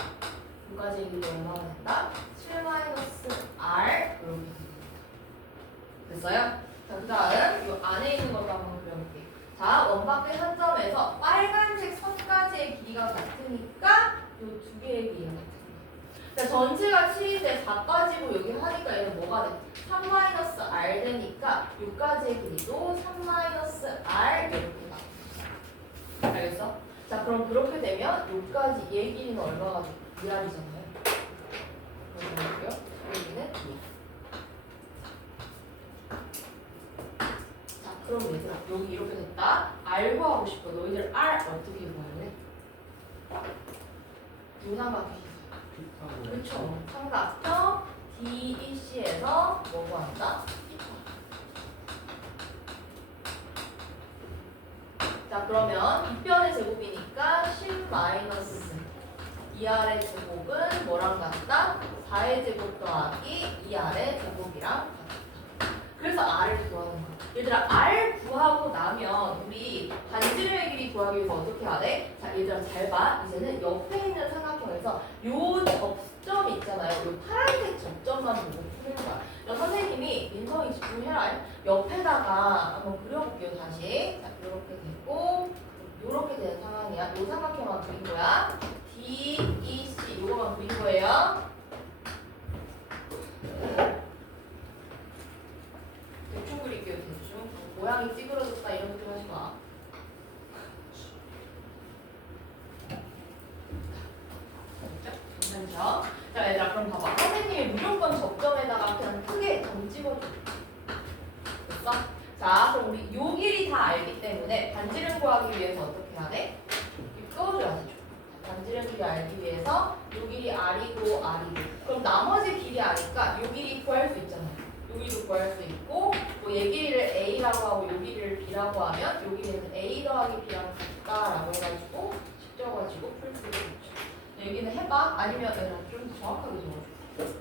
요까지의 길이가 얼마나 된다? 7-R 이렇게 됐어요? 자, 그 다음 요 안에 있는 것도 한번 그려볼게요. 자, 원바퀴 한 점에서 빨간색 선까지의 길이가 같으니까 요 두 개의 길이가 같은 거예요. 자, 전체가 7인데 4까지고 여기 하니까 얘는 뭐가 돼? 3-R 되니까 요까지의 길이도 3-R 이렇게 나. 알겠어? 자, 그럼 그렇게 되면 요까지 얘 길이는 얼마가 돼? 2R이잖아요. 그러면 여기는 2R. 그럼 얘들아, 여기 이렇게 됐다. R 구하고 싶어. 너희들 R 어떻게 구할래? 요삼각형이죠. 그렇죠. 삼각형 DEC에서 뭐 구한다? 자, 그러면 빗변의 제곱이니까 10-2R의 제곱은 뭐랑 같다? 4의 제곱 더하기 2R의 제곱이랑 같다. 그래서 R을 구하는 거야. 얘들아, R 구하고 나면 우리 반지름의 길이 구하기 위해서 어떻게 해야 돼? 자, 얘들아 잘 봐. 이제는 옆에 있는 삼각형에서 요 접점 있잖아요. 요 파란색 접점만 보고 푸는 거야. 선생님이 민성이 집중해라. 옆에다가 한번 그려볼게요. 다시. 자, 이렇게 됐고 요렇게 된 상황이야. 요 삼각형만 그린 거야. DEC 요거만 그린 거예요. 바닥이 찌그러졌다 이런 소리 하지 마. 괜찮죠? 자, 얘들아, 그럼 봐봐. 선생님이 무조건 접점에다가 그냥 크게 점 찍어줘. 됐어? 자, 그럼 우리 요 길이 다 알기 때문에 반지름 구하기 위해서 어떻게 해야 돼? 이렇게 끄어줘야지. 반지름 길이 알기 위해서 요 길이 R이고 R이고. 그럼 나머지 길이 아니까 요 길이 구할 수 있잖아. 요 길이도 구할 수 있고, 뭐 얘 길이를 A라고 하고 요 길이를 B라고 하면 요 길이는 A 더하기 B랑 같다라고 해가지고 식혀가지고 풀 수 있죠. 여기는 해봐. 아니면 내가 좀 정확하게 적어줘.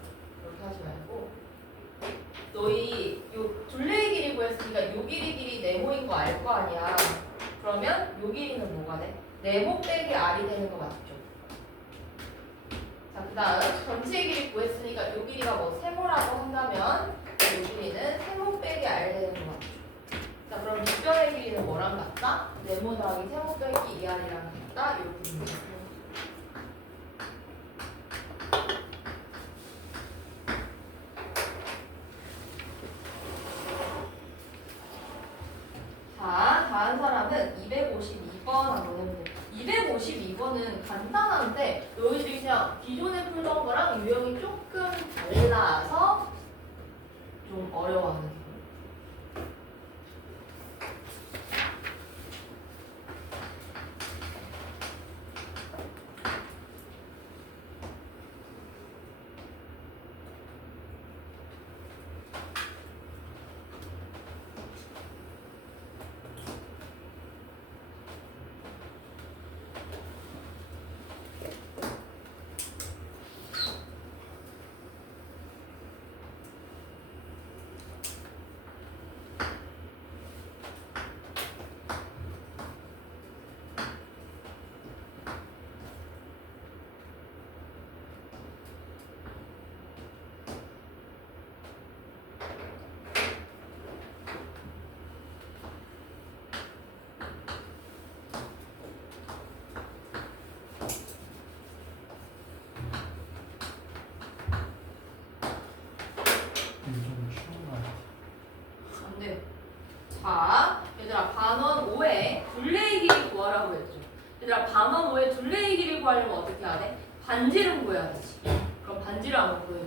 그렇게 하지 말고 너희 요 둘레의 길이 구했으니까 요 길이 네모인 거 알 거 아니야. 그러면 요 길이는 뭐가 돼? 네모 빼기 R이 되는 거 맞죠? 자, 그 다음 전체의 길이 구했으니까 요 길이가 뭐 세모라고 한다면 요 길이는 세모 빼기 R 되는 거 맞죠? 자, 그럼 밑변의 길이는 뭐랑 같다? 네모 더하기 세모 빼기 2R이랑 같다? 이렇게 됩니다. 자, 다음 사람은 252번 한번 해보세요. 252번은 간단한데 너희들이 그냥 기존에 풀던 거랑 유형이 조금 달라서 좀 어려워하는 기분. 좀 쉬운 거 같아. 안 돼. 자, 얘들아, 반원 5에 둘레의 길이 구하라고 했죠. 얘들아, 반원 5에 둘레의 길이 구하려면 어떻게 해야 돼? 반지름 구해야 되지. 그럼 반지름 한번 구해.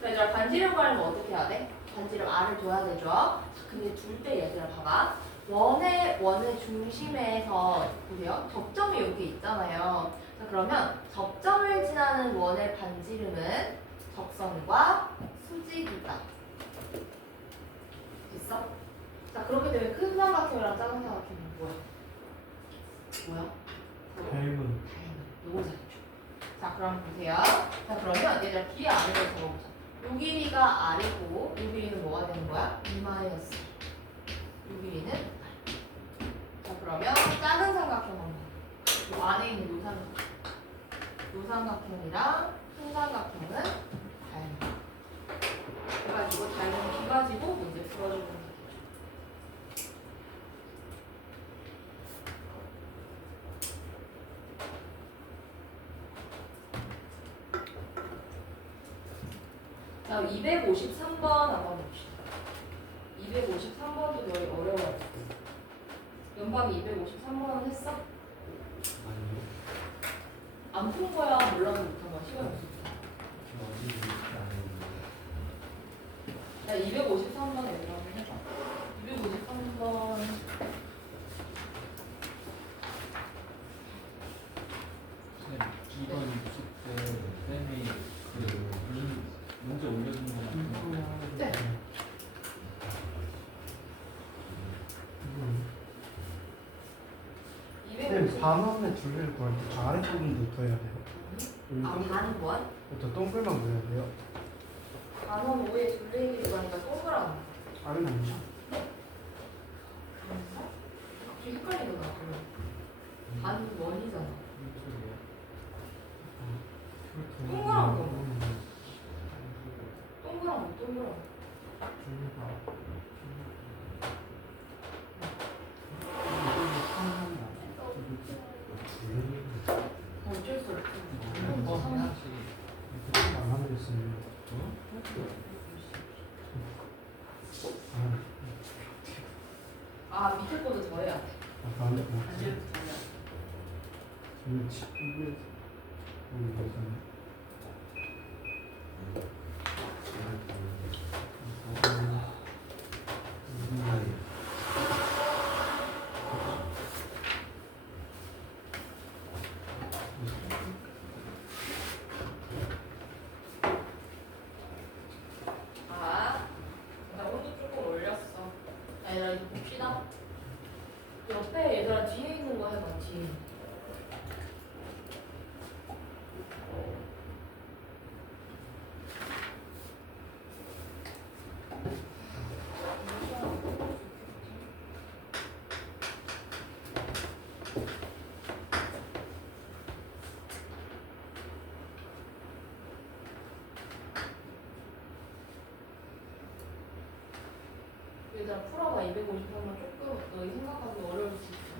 자, 얘들아, 반지름 구하려면 어떻게 해야 돼? 반지름 R을 줘야 되죠. 자, 근데 둘 때 얘들아, 봐봐. 원의 중심에서 보세요. 접점이 여기 있잖아요. 자, 그러면 접점을 지나는 원의 반지름은 적선과 수직이다. 됐어? 자, 그렇게 되면 큰 삼각형이랑 작은 삼각형은 뭐야? 뭐야? 닮은. 요거 잘죠. 자, 그럼 보세요. 자, 그러면 얘들아 길이 R을 적어보자. 요 길이가 R이고 요 길이는 뭐가 되는 거야? 2-. 요 길이는 R. 자, 그러면 작은 삼각형 한번. 요 안에 있는 요 삼각형. 요 삼각형이랑 큰 삼각형은 닮은. 해가지고 닮은 비 가지고 문제 풀어주는 거죠. 다음 253번 한번 봅시다. 253번도 되게 어려워요. 연방이 253번은 했어? 아니요. 안 푼 거야? 몰라서 못한 거야? 시간이 없어. 자, 253번 얘들아 한번 해봐. 253번. 이번 입시 때 쌤이 그 문제 올려준 거 같은데 네. 쌤, 반원의 둘레를 구할 때 저 아래 부분부터 해야 돼요. 여기 아, 동글, 반원? 저 동글만 그려야 돼요. 반원 5에 둘레 길이 가니까 동그란 거. 아래는 아니죠? 갑자기 헷갈리더라. 반원이잖아. 동그란 거. 동그란 거, 동그란 거. 어쩔 수 없어. 안 하고 있으면 아 밑에 거도 더해야 돼. 반대 반대로 더해야 돼. 이게 아, 나 온도 조금 올렸어. 얘들아 이거 봅시다. 옆에 얘들아 뒤에 있는 거 해봐 뒤에. 얘들아 풀어봐. 250하면 조금 너희 생각하기 어려울 수 있어.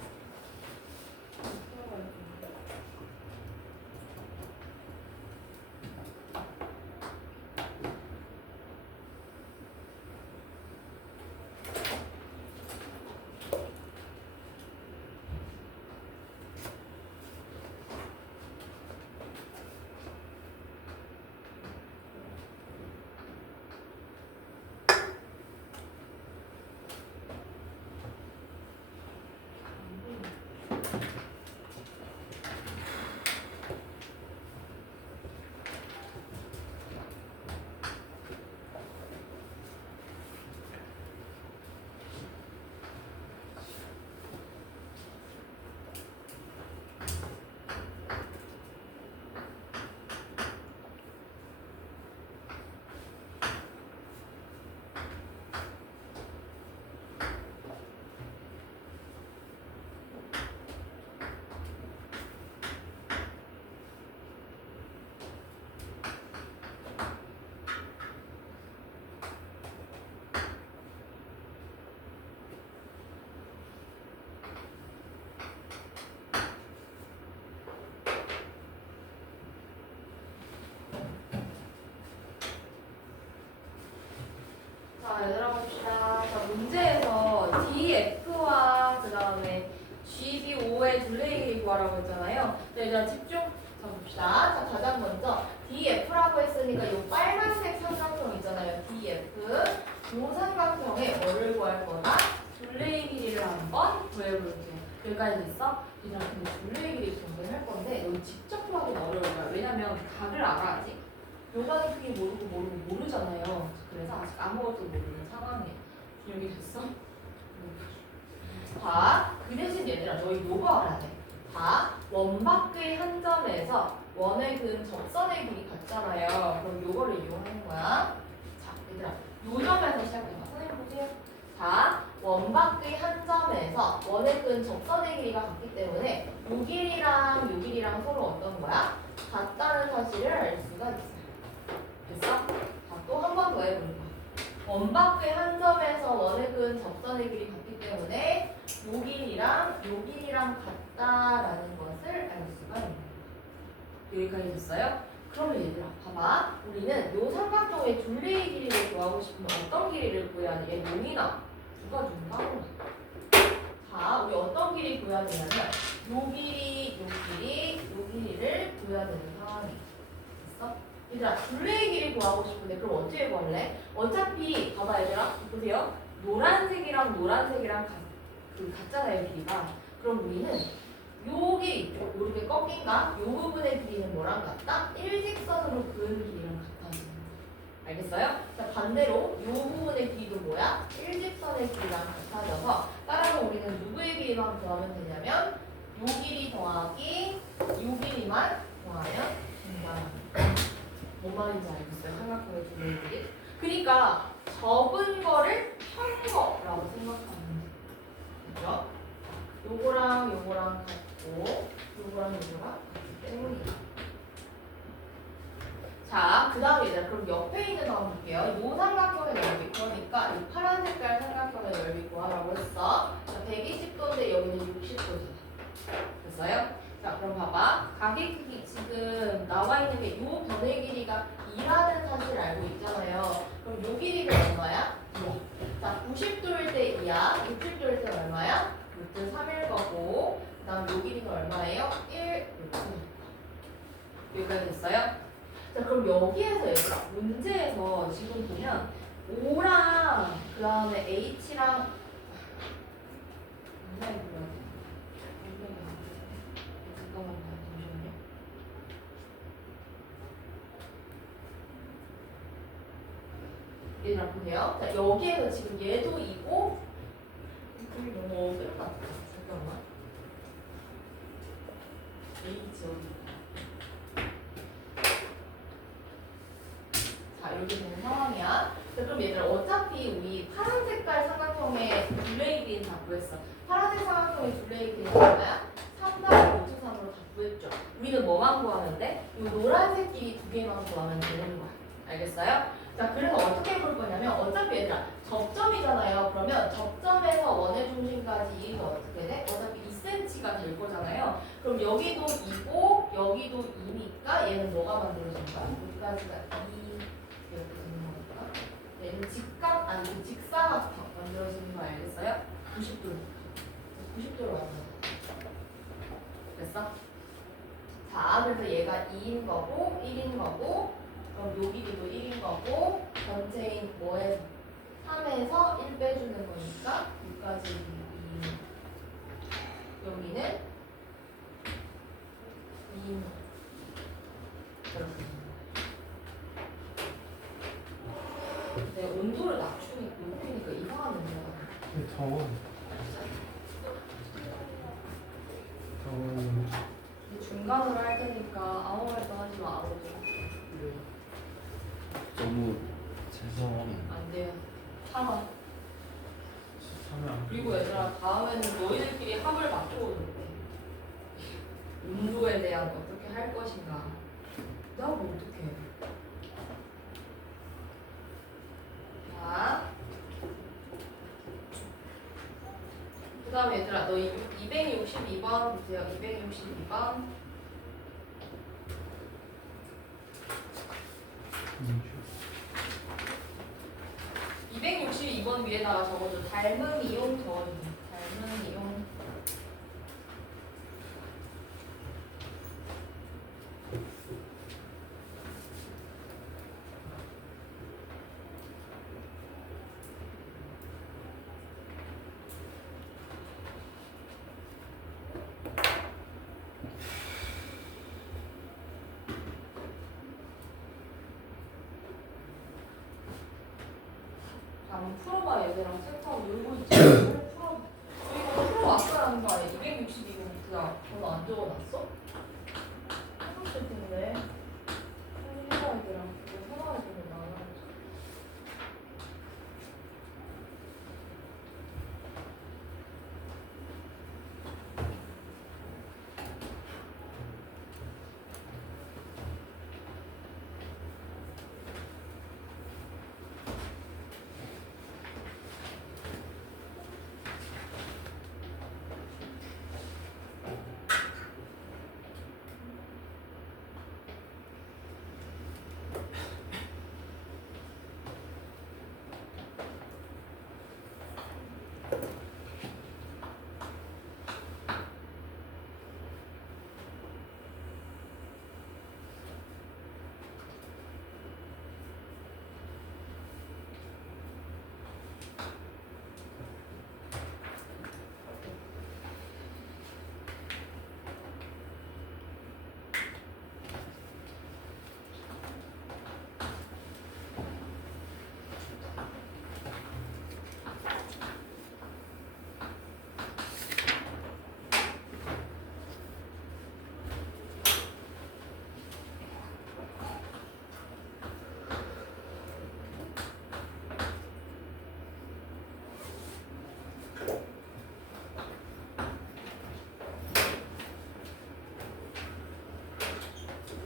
풀어봐 이거. 자, 얘들아 봅시다. 자, 문제에서 DF와 그 다음에 GBO의 둘레의 길이 구하라고 했잖아요. 자, 얘들아 집중. 자, 봅시다. 자, 가장 먼저 DF라고 했으니까 이 빨간색 삼각형 있잖아요. DF. 이 삼각형의 뭐를 구할 거다? 둘레의 길이를 한번 구해볼게요. 여기까지 됐어? 얘들아, 근데 둘레의 길이 정리할 건데 넌 직접 구하기는 어려울 거야. 왜냐면 각을 알아야지. 요단의 크기 모르잖아요. 그래서 아직 아무것도 모르는 상황이에요. 여기 됐어? 봐. 그 대신 얘들아 너희 요거 알아야 돼. 봐. 원밖의 한 점에서 원의 근 접선의 길이 같잖아요. 그럼 요거를 이용하는 거야. 자, 얘들아 요 점에서 시작해봐. 선생님 보세요. 자, 원밖의 한 점에서 원의 근 접선의 길이가 같기 때문에 요 길이랑 요 길이랑 서로 어떤 거야? 같다는 사실을 알 수가 있어. 됐어? 자, 또 한 번 더 해볼까? 원밖의 한 점에서 원의 근 접선의 길이 같기 때문에 요 길이랑 같다라는 것을 알 수가 있는 거야. 여기까지 됐어요? 그러면 얘들아, 봐봐. 우리는 요 삼각형의 둘레의 길이를 구하고 싶으면 어떤 길이를 구해야 돼? 얘 용이나 누가 준다? 자, 우리 어떤 길이 구해야 되냐면 요 길이를 구해야 되는 상황이 됐어? 얘들아, 둘레의 길이 구하고 싶은데 그럼 어떻게 구할래? 어차피 봐봐 얘들아, 보세요. 노란색이랑 같잖아요 길이가. 그럼 우리는 요 길이 있죠. 요렇게 꺾인가? 요 부분의 길이는 뭐랑 같다? 일직선으로 그은 길이랑 같아지는 거야. 알겠어요? 자, 반대로 요 부분의 길이도 뭐야? 일직선의 길이랑 같아져서 따라서 우리는 누구의 길이만 구하면 되냐면 요 길이 더하기 요 길이만 구하면 된다. 뭔 말인지 알겠어요? 삼각형의 둘레의 길이. 그러니까 적은 거를 편 거라고 생각하면 돼. 그죠? 요거랑 같고 요거랑 같기 때문이야. 자, 그 다음에 얘들아 그럼 옆에 있는 거 한번 볼게요. 요 삼각형의 넓이, 그러니까 이 파란 색깔 삼각형의 넓이 구하라고 했어. 자, 120도인데 여기는 60도잖아. 됐어요? 자, 그럼 봐봐. 각의 크기 지금 나와 있는 게 요 변의 길이가 2라는 사실을 알고 있잖아요. 그럼 요 길이가 얼마야? 2야. 자, 90도일 때 2야. 60도일 때 얼마? 여기까지 됐어요? 자 그럼 여기에서 얘들아 문제에서 지금 보면 O랑 그 다음에 H랑 굉장히 불러야 돼. 잠깐만요. 잠시만요. 얘들아 보세요. 자 여기에서 지금 얘도 이고 그림이 너무 어둡다. 잠깐만. H 여기. 자 이렇게 되는 상황이야. 자, 그럼 얘들아 어차피 우리 파란 색깔 삼각형의 둘레이기는 다 구했어. 파란색 삼각형의 둘레이기는 얼마야? 3당 5,3으로 다 구했죠. 우리는 뭐만 구하는데? 이 노란색 길이 두 개만 구하면 되는 거야. 알겠어요? 자 그래서 어떻게 볼 거냐면 어차피 얘들아 접점이잖아요. 그러면 접점에서 원의 중심까지 이게 어떻게 돼? 어차피 2cm가 될 거잖아요. 그럼 여기도 2고 여기도 2니까 얘는 뭐가 만들어진 거야? 여기까지가 2 이렇게 되는 거니까 얘는 직각 아니 직사각형 만들어지는 거 알겠어요? 90도로 만들어. 됐어? 자 그래서 얘가 2인 거고 1인 거고 그럼 여기도 1인 거고 전체인 뭐에서 3에서 1 빼주는 거니까 여기까지 2 여기는 2인 이렇게 내 온도를 높이니까 이상한 냄새가 나. 근데 저건 중간으로 할 테니까 아무 말도 하지 마. 아무도. 너무 죄송해. 안 돼요. 참아. 참여 안 그리고 얘들아 다음에는 너희들끼리 합을 맞추고 줄게. 운동에 대한 어떻게 할 것인가. 나 뭐 어떻게 해. 자. 그 다음에 얘들아 너 262번 보세요. 262번. 262번 위에다가 적어줘. 닮은 이용 적어줘. 닮은 이용. 한번 풀어봐 얘들아. 책하고 놀고 있지. 풀어. 이거 풀어왔어라는 거 아니야? 262번 그냥 번호 안 적어놨어? 해봤을 텐데. 해봐 얘들아. 이거 해봐야 되는 거 알아.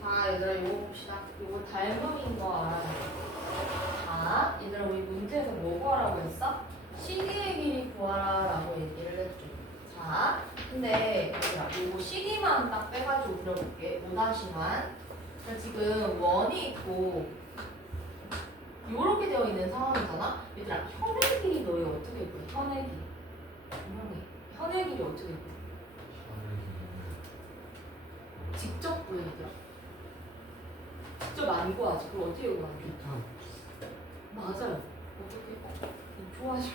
자, 얘들아 이거 봅시다. 이거 닮음인 거 알아야 돼. 자, 얘들아 우리 문제에서 뭐 구하라고 했어? 시기의 길이 구하라라고 얘기를 했죠. 자, 근데 얘들아 이거 시기만 딱 빼가지고 그려볼게. 5-만. 자, 지금 원이 있고 요렇게 되어 있는 상황이잖아. 얘들아 현의 길이 너희 어떻게 구해? 현의 길이. 현의 길이 어떻게 구해? 직접 구해 얘들아. 직접 안 구하지. 그럼 어떻게 구하지? 피타. 맞아요. 어떻게? 좋아하셔.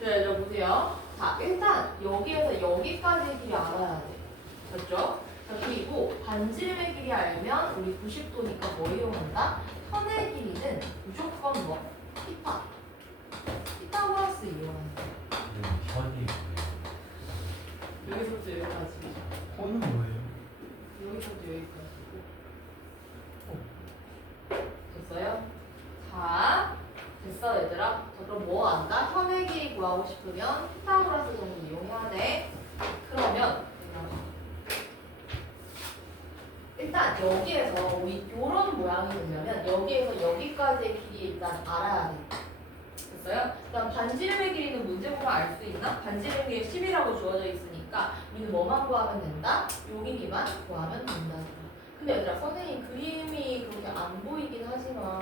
네, 자, 보세요. 자, 일단 여기에서 여기까지의 길이 알아야 돼. 됐죠? 자, 그리고 반지름의 길이 알면 우리 90도니까 뭐 이용한다? 선의 길이는 무조건 뭐? 피타. 피타고라스 이용한다. 현이 여기서부터 여기까지. 허는 뭐예요? 여기서부터 여기까지. 됐어요? 자, 됐어 얘들아. 자, 그럼 뭐 한다? 현의 길이 구하고 싶으면 피타고라스 정도 이용해야 돼. 그러면 일단 여기에서 우리 요런 모양이 되려면 여기에서 여기까지의 길이 일단 알아야 돼. 됐어요? 일단 반지름의 길이는 문제 보면 알 수 있나? 반지름의 길이 10이라고 주어져 있으니까 우리는 뭐만 구하면 된다? 요 길이만 구하면 된다. 근데 얘들아 선생님 그림이 그렇게 안 보이긴 하지만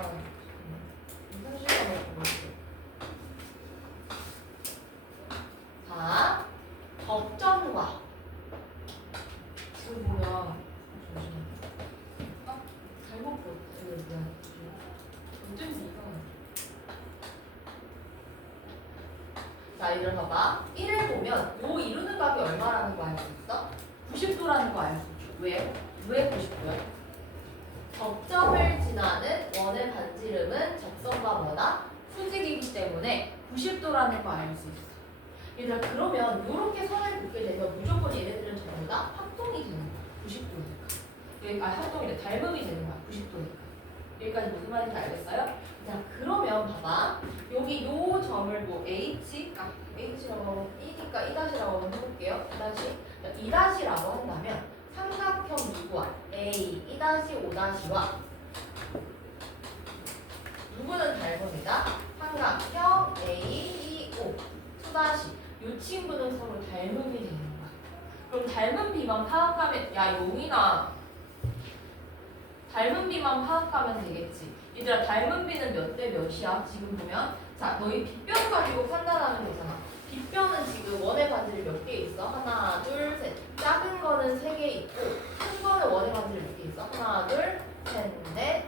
현실감을 보여줄게. 자, 접점과 지금 보면 잠시만요. 잘못 보였어요. 어쩐지 이상해. 자, 얘들아 봐봐. 1을 보면 요 이루는 각이 얼마라는 거 알 수 있어? 90도라는 거 알 수 있죠. 왜? 왜 90도야? 접점을 지나는 원의 반지름은 접선과 뭐다? 수직이기 때문에 90도라는 거 알 수 있어. 얘들아 그러면 이렇게 선을 긋게 되면 무조건 얘네들은 전부 다 합동이 되는 거야. 90도니까. 여기 합동이래. 닮음이 되는 거야. 90도니까. 여기까지 무슨 말인지 알겠어요? 자 그러면 봐봐. 여기 요 점을 뭐 H라고 E니까 E-라고 한번 해볼게요. E-라고 한다면 삼각형 누구와 A, E-5-와 누구는 닮음이다? 삼각형 A, E-5 2-. 이 친구는 서로 닮음이 되는 거야. 그럼 닮은 비만 파악하면 야 용인아 닮은 비만 파악하면 되겠지. 얘들아 닮은 비는 몇 대 몇이야? 지금 보면 자 너희 빗변 가지고 판단하는 거잖아. 빗변은 지금 원의 반지름 몇 개 있어? 하나, 둘, 셋. 작은 거는 3개 있고 큰 거는 원의 반지름 몇 개 있어? 하나, 둘, 셋, 넷,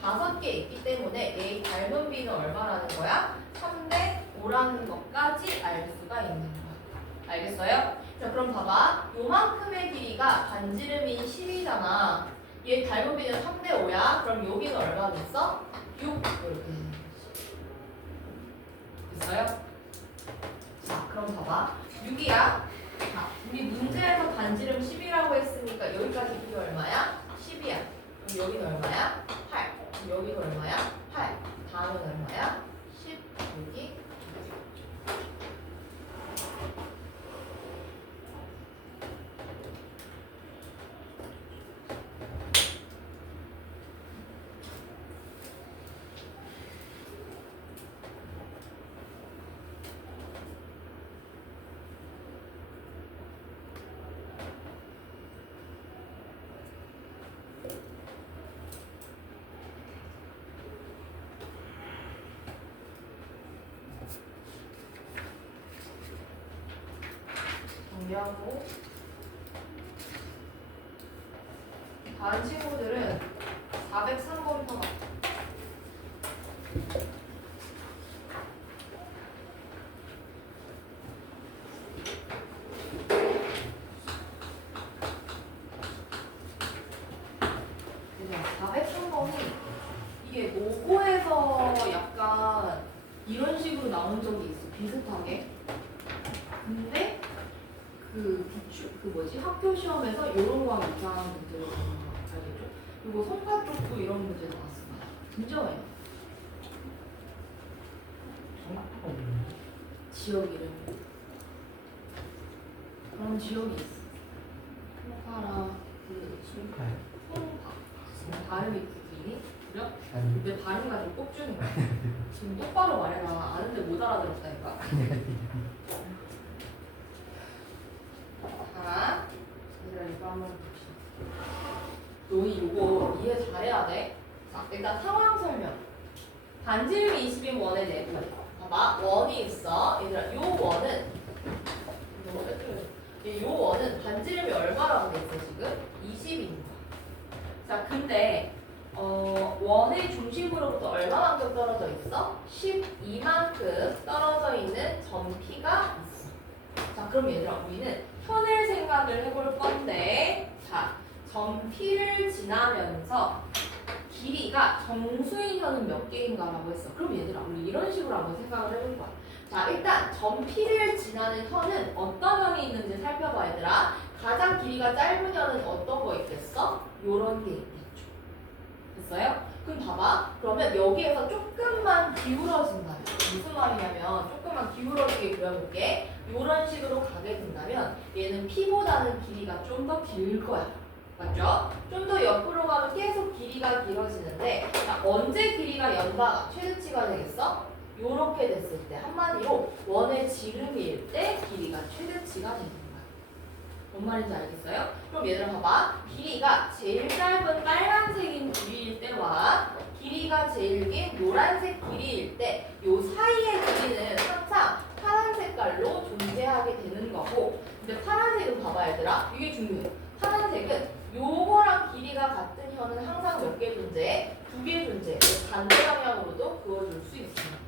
다섯 개 있기 때문에 얘의 닮은 비는 얼마라는 거야? 3대 5라는 것까지 알 수가 있는 거야. 알겠어요? 자 그럼 봐봐. 요만큼의 길이가 반지름이 10이잖아. 얘 닮은 비는 3대 5야. 그럼 여기는 얼마겠어? 6 이렇게 되는 거지. 됐어요? 자 그럼 봐봐. 6이야. 자 우리 문제에서 반지름 10이라고 했으니까 여기까지 길이 얼마야? 10이야. 그럼 여기는 얼마야? 8. 그럼 여기는 얼마야? 8. 다음은 얼마야? 10. 여기 정리하고 다른 친구들은 403번부터 가. 그죠? 403번이 이게 모고에서 약간 이런 식으로 나온 적이 있어. 비슷하게. 근데 학교 시험에서 이런 거 이상한 문제를 나온 거 알겠죠? 그리고 성과 쪽도 이런 문제 나왔습니다. 진짜 많이. 성과가 없는데. 지역 이름. 그런 지역이 있어. 송파라 송파요? 송파. 발음이 굳이니? 그래? 아니. 내 발음 가지고 꼭 주는 거야. 지금 똑바로 말해라. 아는데 못 알아들었다니까. 자, 얘들아 이거 한번 봅시다. 너희 이거 이해 잘해야 돼. 자, 일단 상황 설명. 반지름이 20인 원의 내분. 봐봐, 원이 있어. 얘들아, 요 원은 너무 빼뜨려. 요 원은 반지름이 얼마라고 돼 있어 지금? 20인 거야. 자, 근데 원의 중심으로부터 얼마만큼 떨어져 있어? 12만큼 떨어져 있는 점 P가 있어. 자, 그럼 얘들아, 우리는 현을 생각을 해볼 건데, 자, 점 P를 지나면서 길이가 정수인 현은 몇 개인가라고 했어. 그럼 얘들아, 우리 이런 식으로 한번 생각을 해볼 거야. 자, 일단 점 P를 지나는 현은 어떤 현이 있는지 살펴봐, 얘들아. 가장 길이가 짧은 현은 어떤 거 있겠어? 요런 게 있겠죠. 됐어요? 그럼 봐봐. 그러면 여기에서 조금만 기울어진다면, 무슨 말이냐면 조금만 기울어지게 그려볼게. 요런 식으로 가게 된다면 얘는 P보다는 길이가 좀 더 길 거야. 맞죠? 좀 더 옆으로 가면 계속 길이가 길어지는데, 자, 언제 길이가 연다가 최대치가 되겠어? 요렇게 됐을 때, 한마디로 원의 지름일 때 길이가 최대치가 되는 거야. 뭔 말인지 알겠어요? 그럼 얘들아 봐봐. 길이가 제일 짧은 빨간색인 길이일 때와 길이가 제일 긴 노란색 길이일 때 요 사이의 길이는 항상 파란 색깔로 존재하게 되는 거고, 근데 파란색은 봐봐 얘들아, 이게 중요해. 파란색은 요거랑 길이가 같은 현은 항상 몇 개 존재해? 2개 존재해. 반대 방향으로도 그어줄 수 있으니까.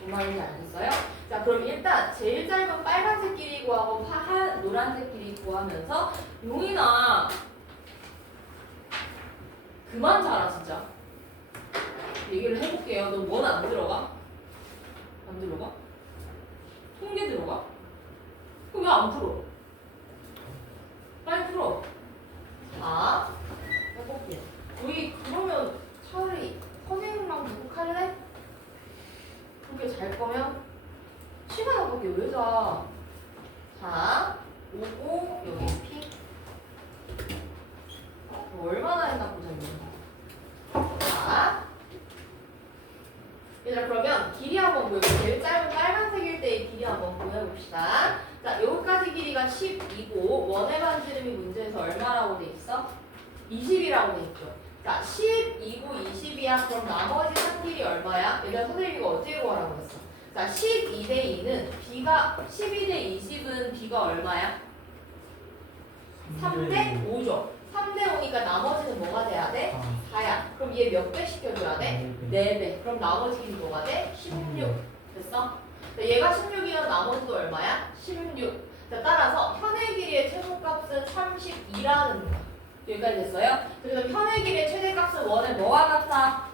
뭔 말인지 알겠어요? 자, 그럼 일단 제일 짧은 빨간색 길이 구하고 하얀 노란색 길이 구하면서, 용인아 그만 자라 진짜. 얘기를 해볼게요. 너 원 안 들어가? 안 들어가? 통계 들어가? 그럼 왜 안 풀어? 빨리 풀어. 자, 해볼게요. 우리 그러면 차라리 선생님랑 부국할래? 그렇게 잘 거면 시간 아깝게 왜 자? 자, 오고 여기 P. 얼마나 했나 보자 이거. 자, 얘들아 그러면 길이 한번 보여줘. 제일 짧은 빨간색일 때의 길이 한번 보여봅시다. 자, 여기까지 길이가 10이고 원의 반지름이 문제에서 얼마라고 돼 있어? 20이라고 돼 있죠. 자, 10이고 20이야. 그럼 나머지 한 길이 얼마야? 얘들아 선생님이 이거 어떻게 구하라고 했어? 자, 12대 2는 B가 12대 20은 B가 얼마야? 3대 5죠. 3대 5니까 나머지는 뭐가 돼야 돼? 4야. 그럼 얘 몇 배 시켜줘야 돼? 4배. 그럼 나머지 길이 뭐가 돼? 16. 됐어? 자, 얘가 16이면 나머지도 얼마야? 16. 자, 따라서 현의 길이의 최소값은 32라는 거야. 여기까지 됐어요? 그래서 현의 길이의 최대값은 원의 뭐와 같아?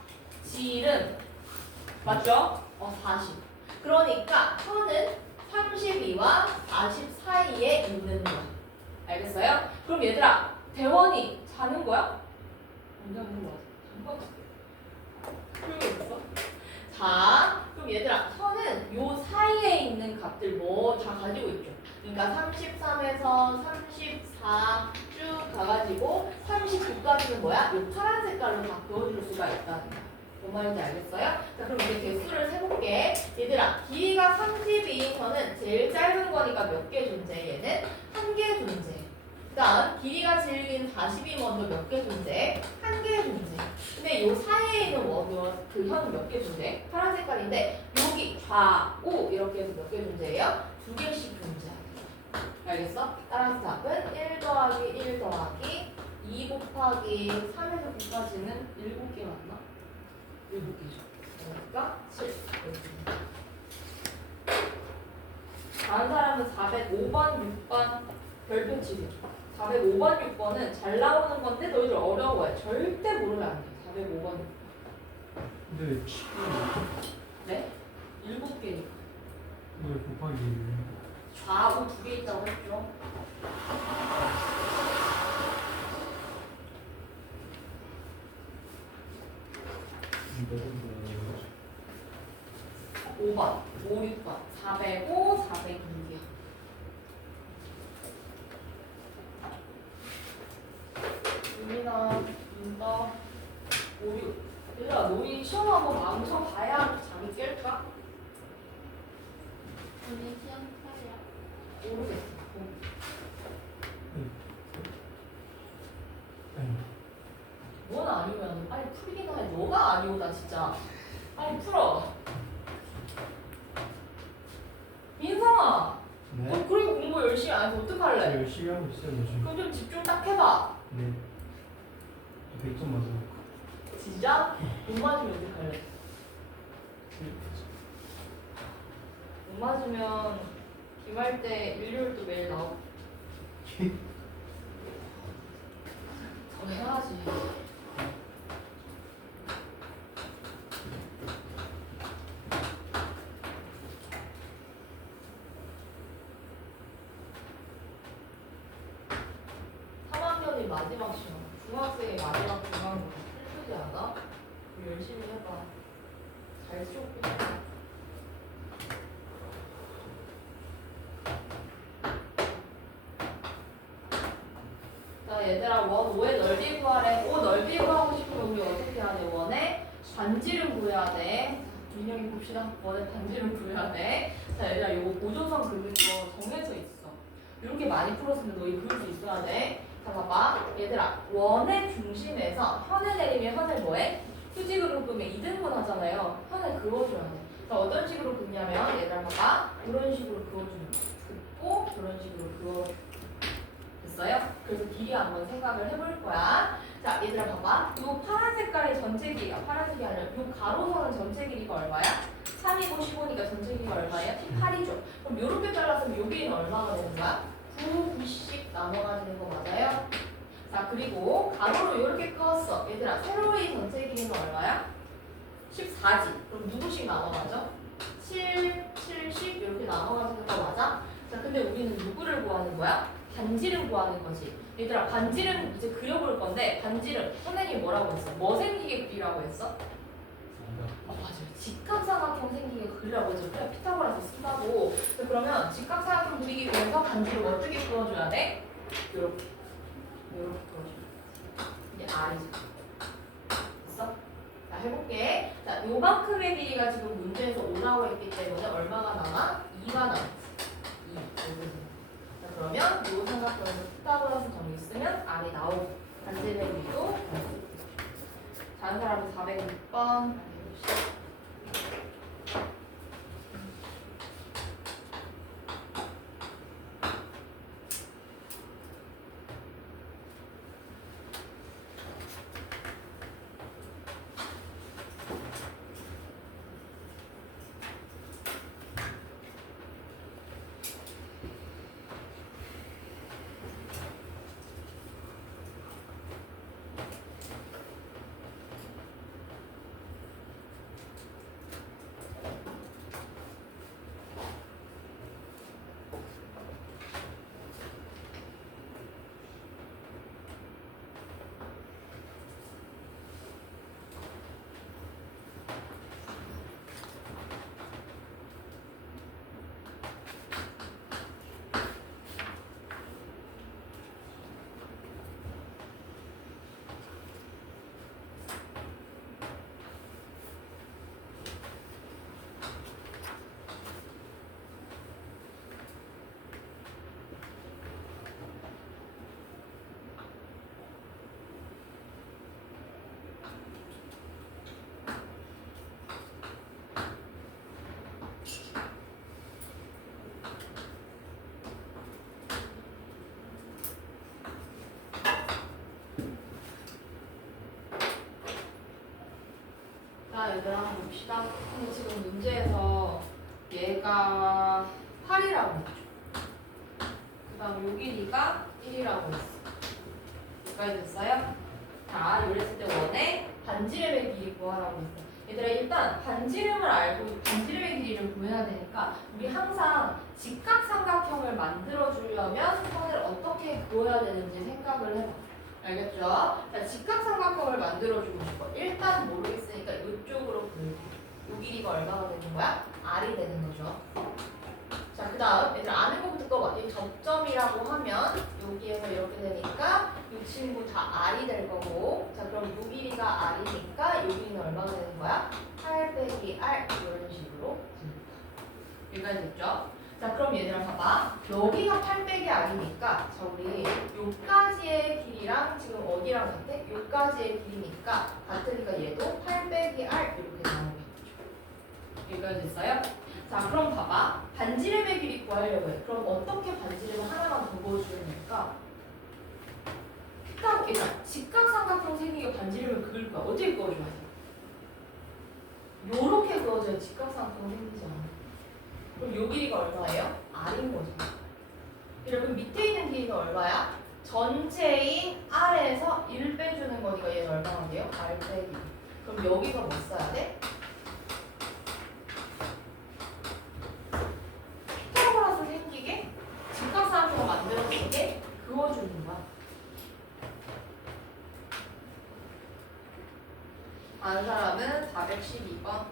지름. 맞죠? 40. 그러니까 현은 32와 40 사이에 있는 거야. 알겠어요? 그럼 얘들아, 대원이 자는 거야? 안 자는 거야. 잠깐 풀고 있어? 자, 그럼 얘들아, 현은 요 사이에 있는 값들 뭐 다 가지고 있죠. 그러니까 33에서 34 쭉 가가지고 39까지는 뭐야? 요 파란 색깔로 다 그어줄 수가 있다는 거야. 뭔 말인지 알겠어요? 자, 그럼 이제 개수를 세볼게. 얘들아, 길이가 30인 현은 제일 짧은 거니까 몇 개 존재? 얘는 한 개 존재. 그 다음 길이가 제일 긴 40이 먼저 몇 개 존재? 한 개 존재. 근데 요 사이에 있는 그 현은 몇 개 존재? 파란 색깔인데 여기 좌우 이렇게 해서 몇 개 존재해요? 2개씩 존재해요. 알겠어? 따라서 답은 1 더하기 1 더하기 2 곱하기 3에서 9까지는 7개 맞나? 7개죠. 그러니까 7. 다른 사람은 405번, 6번 별표 치기. 405번, 6번은 잘 나오는 건데 너희들 어려워해. 절대 모르면 안 돼. 405번. 근데 왜 치고 네? 7개니까. 왜 곱하기 좌우 2개 있다고 했죠. 이거 5번, 5, 6번. 405, 406이야. 윤이나 윤다 5, 6. 얘들아, 너희 시험 한번 망쳐봐야 잠이 깰까? 윤이 시험 차례야. 모르겠어. 넌 아니면 빨리 풀기나 해. 너가 아니오다 진짜. 빨리 풀어. 민성아. 네? 너 그리고 공부 열심히 안 해서 어떡할래? 열심히 하고 있어요 요즘. 그럼 좀 집중 딱 해봐. 네. 100점 맞아요. 진짜? 못 맞으면 어떡할래? 못 맞으면 기말 때 일요일도 매일 나오고 더 해야지. 이 마지막 시험, 중학생의 마지막 중간고 슬프지 않아? 열심히 해봐. 잘 쏘고. 자 얘들아, 원 5의 넓이 구하래. 5 넓이 구하고 싶으면 우리 어떻게 해야 돼? 원의 반지름 구해야 돼. 민영이 봅시다. 원의 반지름 구해야 돼. 자 얘들아, 요거 보조선 그릴 거 정해져 있어. 이렇게 많이 풀었으면 너희 그릴 수 있어야 돼. 자 봐봐 얘들아, 원의 중심에서 현을 내리면 현을 뭐해? 수직으로 그으면 이등분 하잖아요. 현을 그어줘야 돼. 자 어떤 식으로 긋냐면 얘들아 봐봐, 이런 식으로 그어주는 거. 긋고 이런 식으로 그어. 됐어요? 그래서 길이 한번 생각을 해볼 거야. 자 얘들아 봐봐, 이 파란 색깔의 전체 길이가, 파란색이 아니라 이 가로선은 전체 길이가 얼마야? 3이고 15니까 전체 길이가 얼마야? 18이죠. 그럼 이렇게 잘랐으면 여기는 얼마가 되는 거야? 9, 90 나눠가지는 거 맞아요? 자 그리고 가로로 이렇게 그었어. 얘들아 세로의 전체 길이는 얼마야? 14지. 그럼 누구씩 나눠가죠? 7, 70 이렇게 나눠가지는 거 맞아? 자 근데 우리는 누구를 구하는 거야? 반지름 구하는 거지. 얘들아 반지름 이제 그려볼 건데, 반지름 선생님이 뭐라고 했어? 뭐 생기게 그리라고 했어? 맞아요. 직각삼각형 생기게 그리라고 했죠. 그래 피타고라스 쓴다고. 그러면 직각삼각형 그리기 위해서 반지름 어떻게 그어줘야 돼? 이렇게 그어줘. 이게 R이죠. 됐어? 자 해볼게. 자 요만큼의 길이가 지금 문제에서 오라고 했기 때문에 얼마가 남아? 2가 남았어. 2. 자 그러면 요 삼각형에서 피타고라스 정리 쓰면 R이 나오고, 반지름의 길이도 다른 사람은 406번. 자 얘들아 한번 봅시다. 근데 지금 문제에서 얘가 8이라고 했죠. 그 다음 요 길이가 1이라고 했어. 여기까지 됐어요? 자 요랬을 때 원의 반지름의 길이 구하라고 했어. 얘들아 일단 반지름을 알고 반지름의 길이를 구해야 되니까 우리 항상 직각삼각형을 만들어주려면 선을 어떻게 그어야 되는지 생각을 해봐. 알겠죠? 자, 직각삼각형을 만들어주고 싶어. 일단 모르겠으니까 이쪽으로 그을게. 요 길이가 얼마가 되는 거야? R이 되는 거죠. 자, 그 다음 얘들 아는 거부터 꺼봐. 이 접점이라고 하면 여기에서 이렇게 되니까 이 친구 다 R이 될 거고, 자 그럼 요 길이가 R이니까 요 길이는 얼마가 되는 거야? 8 빼기 R 이런 식으로 여기까지 됐죠? 자 그럼 얘들아 봐봐, 여기가 8 빼기 R이니까 자 우리 요까지의 길이랑 지금 어디랑 같아? 요까지의 길이니까 같으니까 얘도 8 빼기 R 이렇게 나오겠죠. 여기까지 됐어요? 자 그럼 봐봐, 반지름의 길이 구하려고 해. 그럼 어떻게 반지름을 하나만 더 그어주면 될까? 피타고라 직각삼각형 생기게 반지름을 그을 거야. 어떻게 그어줘야 돼? 요렇게 그어줘야 직각삼각형 생기잖아. 그럼 요 길이가 얼마예요? R인 거죠. 여러분 밑에 있는 길이가 얼마야? 전체인 R에서 1 빼주는 거니까 얘는 얼마나 돼요? R 빼기. 그럼 여기서 뭐 써야 돼? 피타고라스 생기게 직각삼각형 만들어주게 그어주는 거야. 다른 사람은 412번.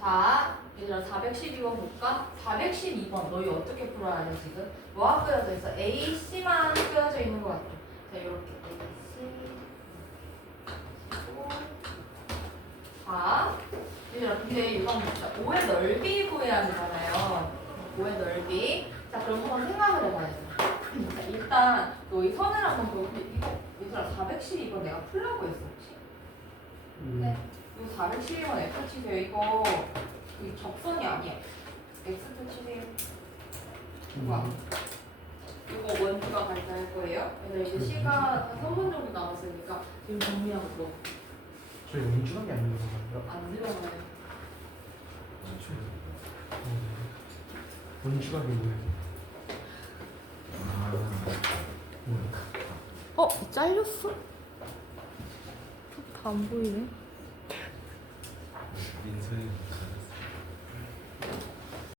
자, 얘들아 412번 볼까? 412번 너희 어떻게 풀어야 돼 지금? 뭐가 끄여져 있어? AC만 끄여져 있는 것 같아. 자, 이렇게 AC 자, 얘들아 근데 이건 진짜 5의 넓이 구해야 되잖아요. 5의 넓이. 자, 그럼 한번 생각을 해봐야죠. 자, 일단 너희 선을 한번 보고 이거 얘들아 412번 내가 풀라고 했어 혹시? 네. 이거 412번 F 치세요. 이거 적선이 아니야. X 치세요. 뭐야? 이거 원주가 발달할 거예요. 그래서 이제 시간 한 3분 정도 남았으니까 지금 정리하고 또 저희 원주각이 안 들어가요? 안 들어가요. 원주각이 뭐예요? 잘렸어? 다 안 보이네. 민서이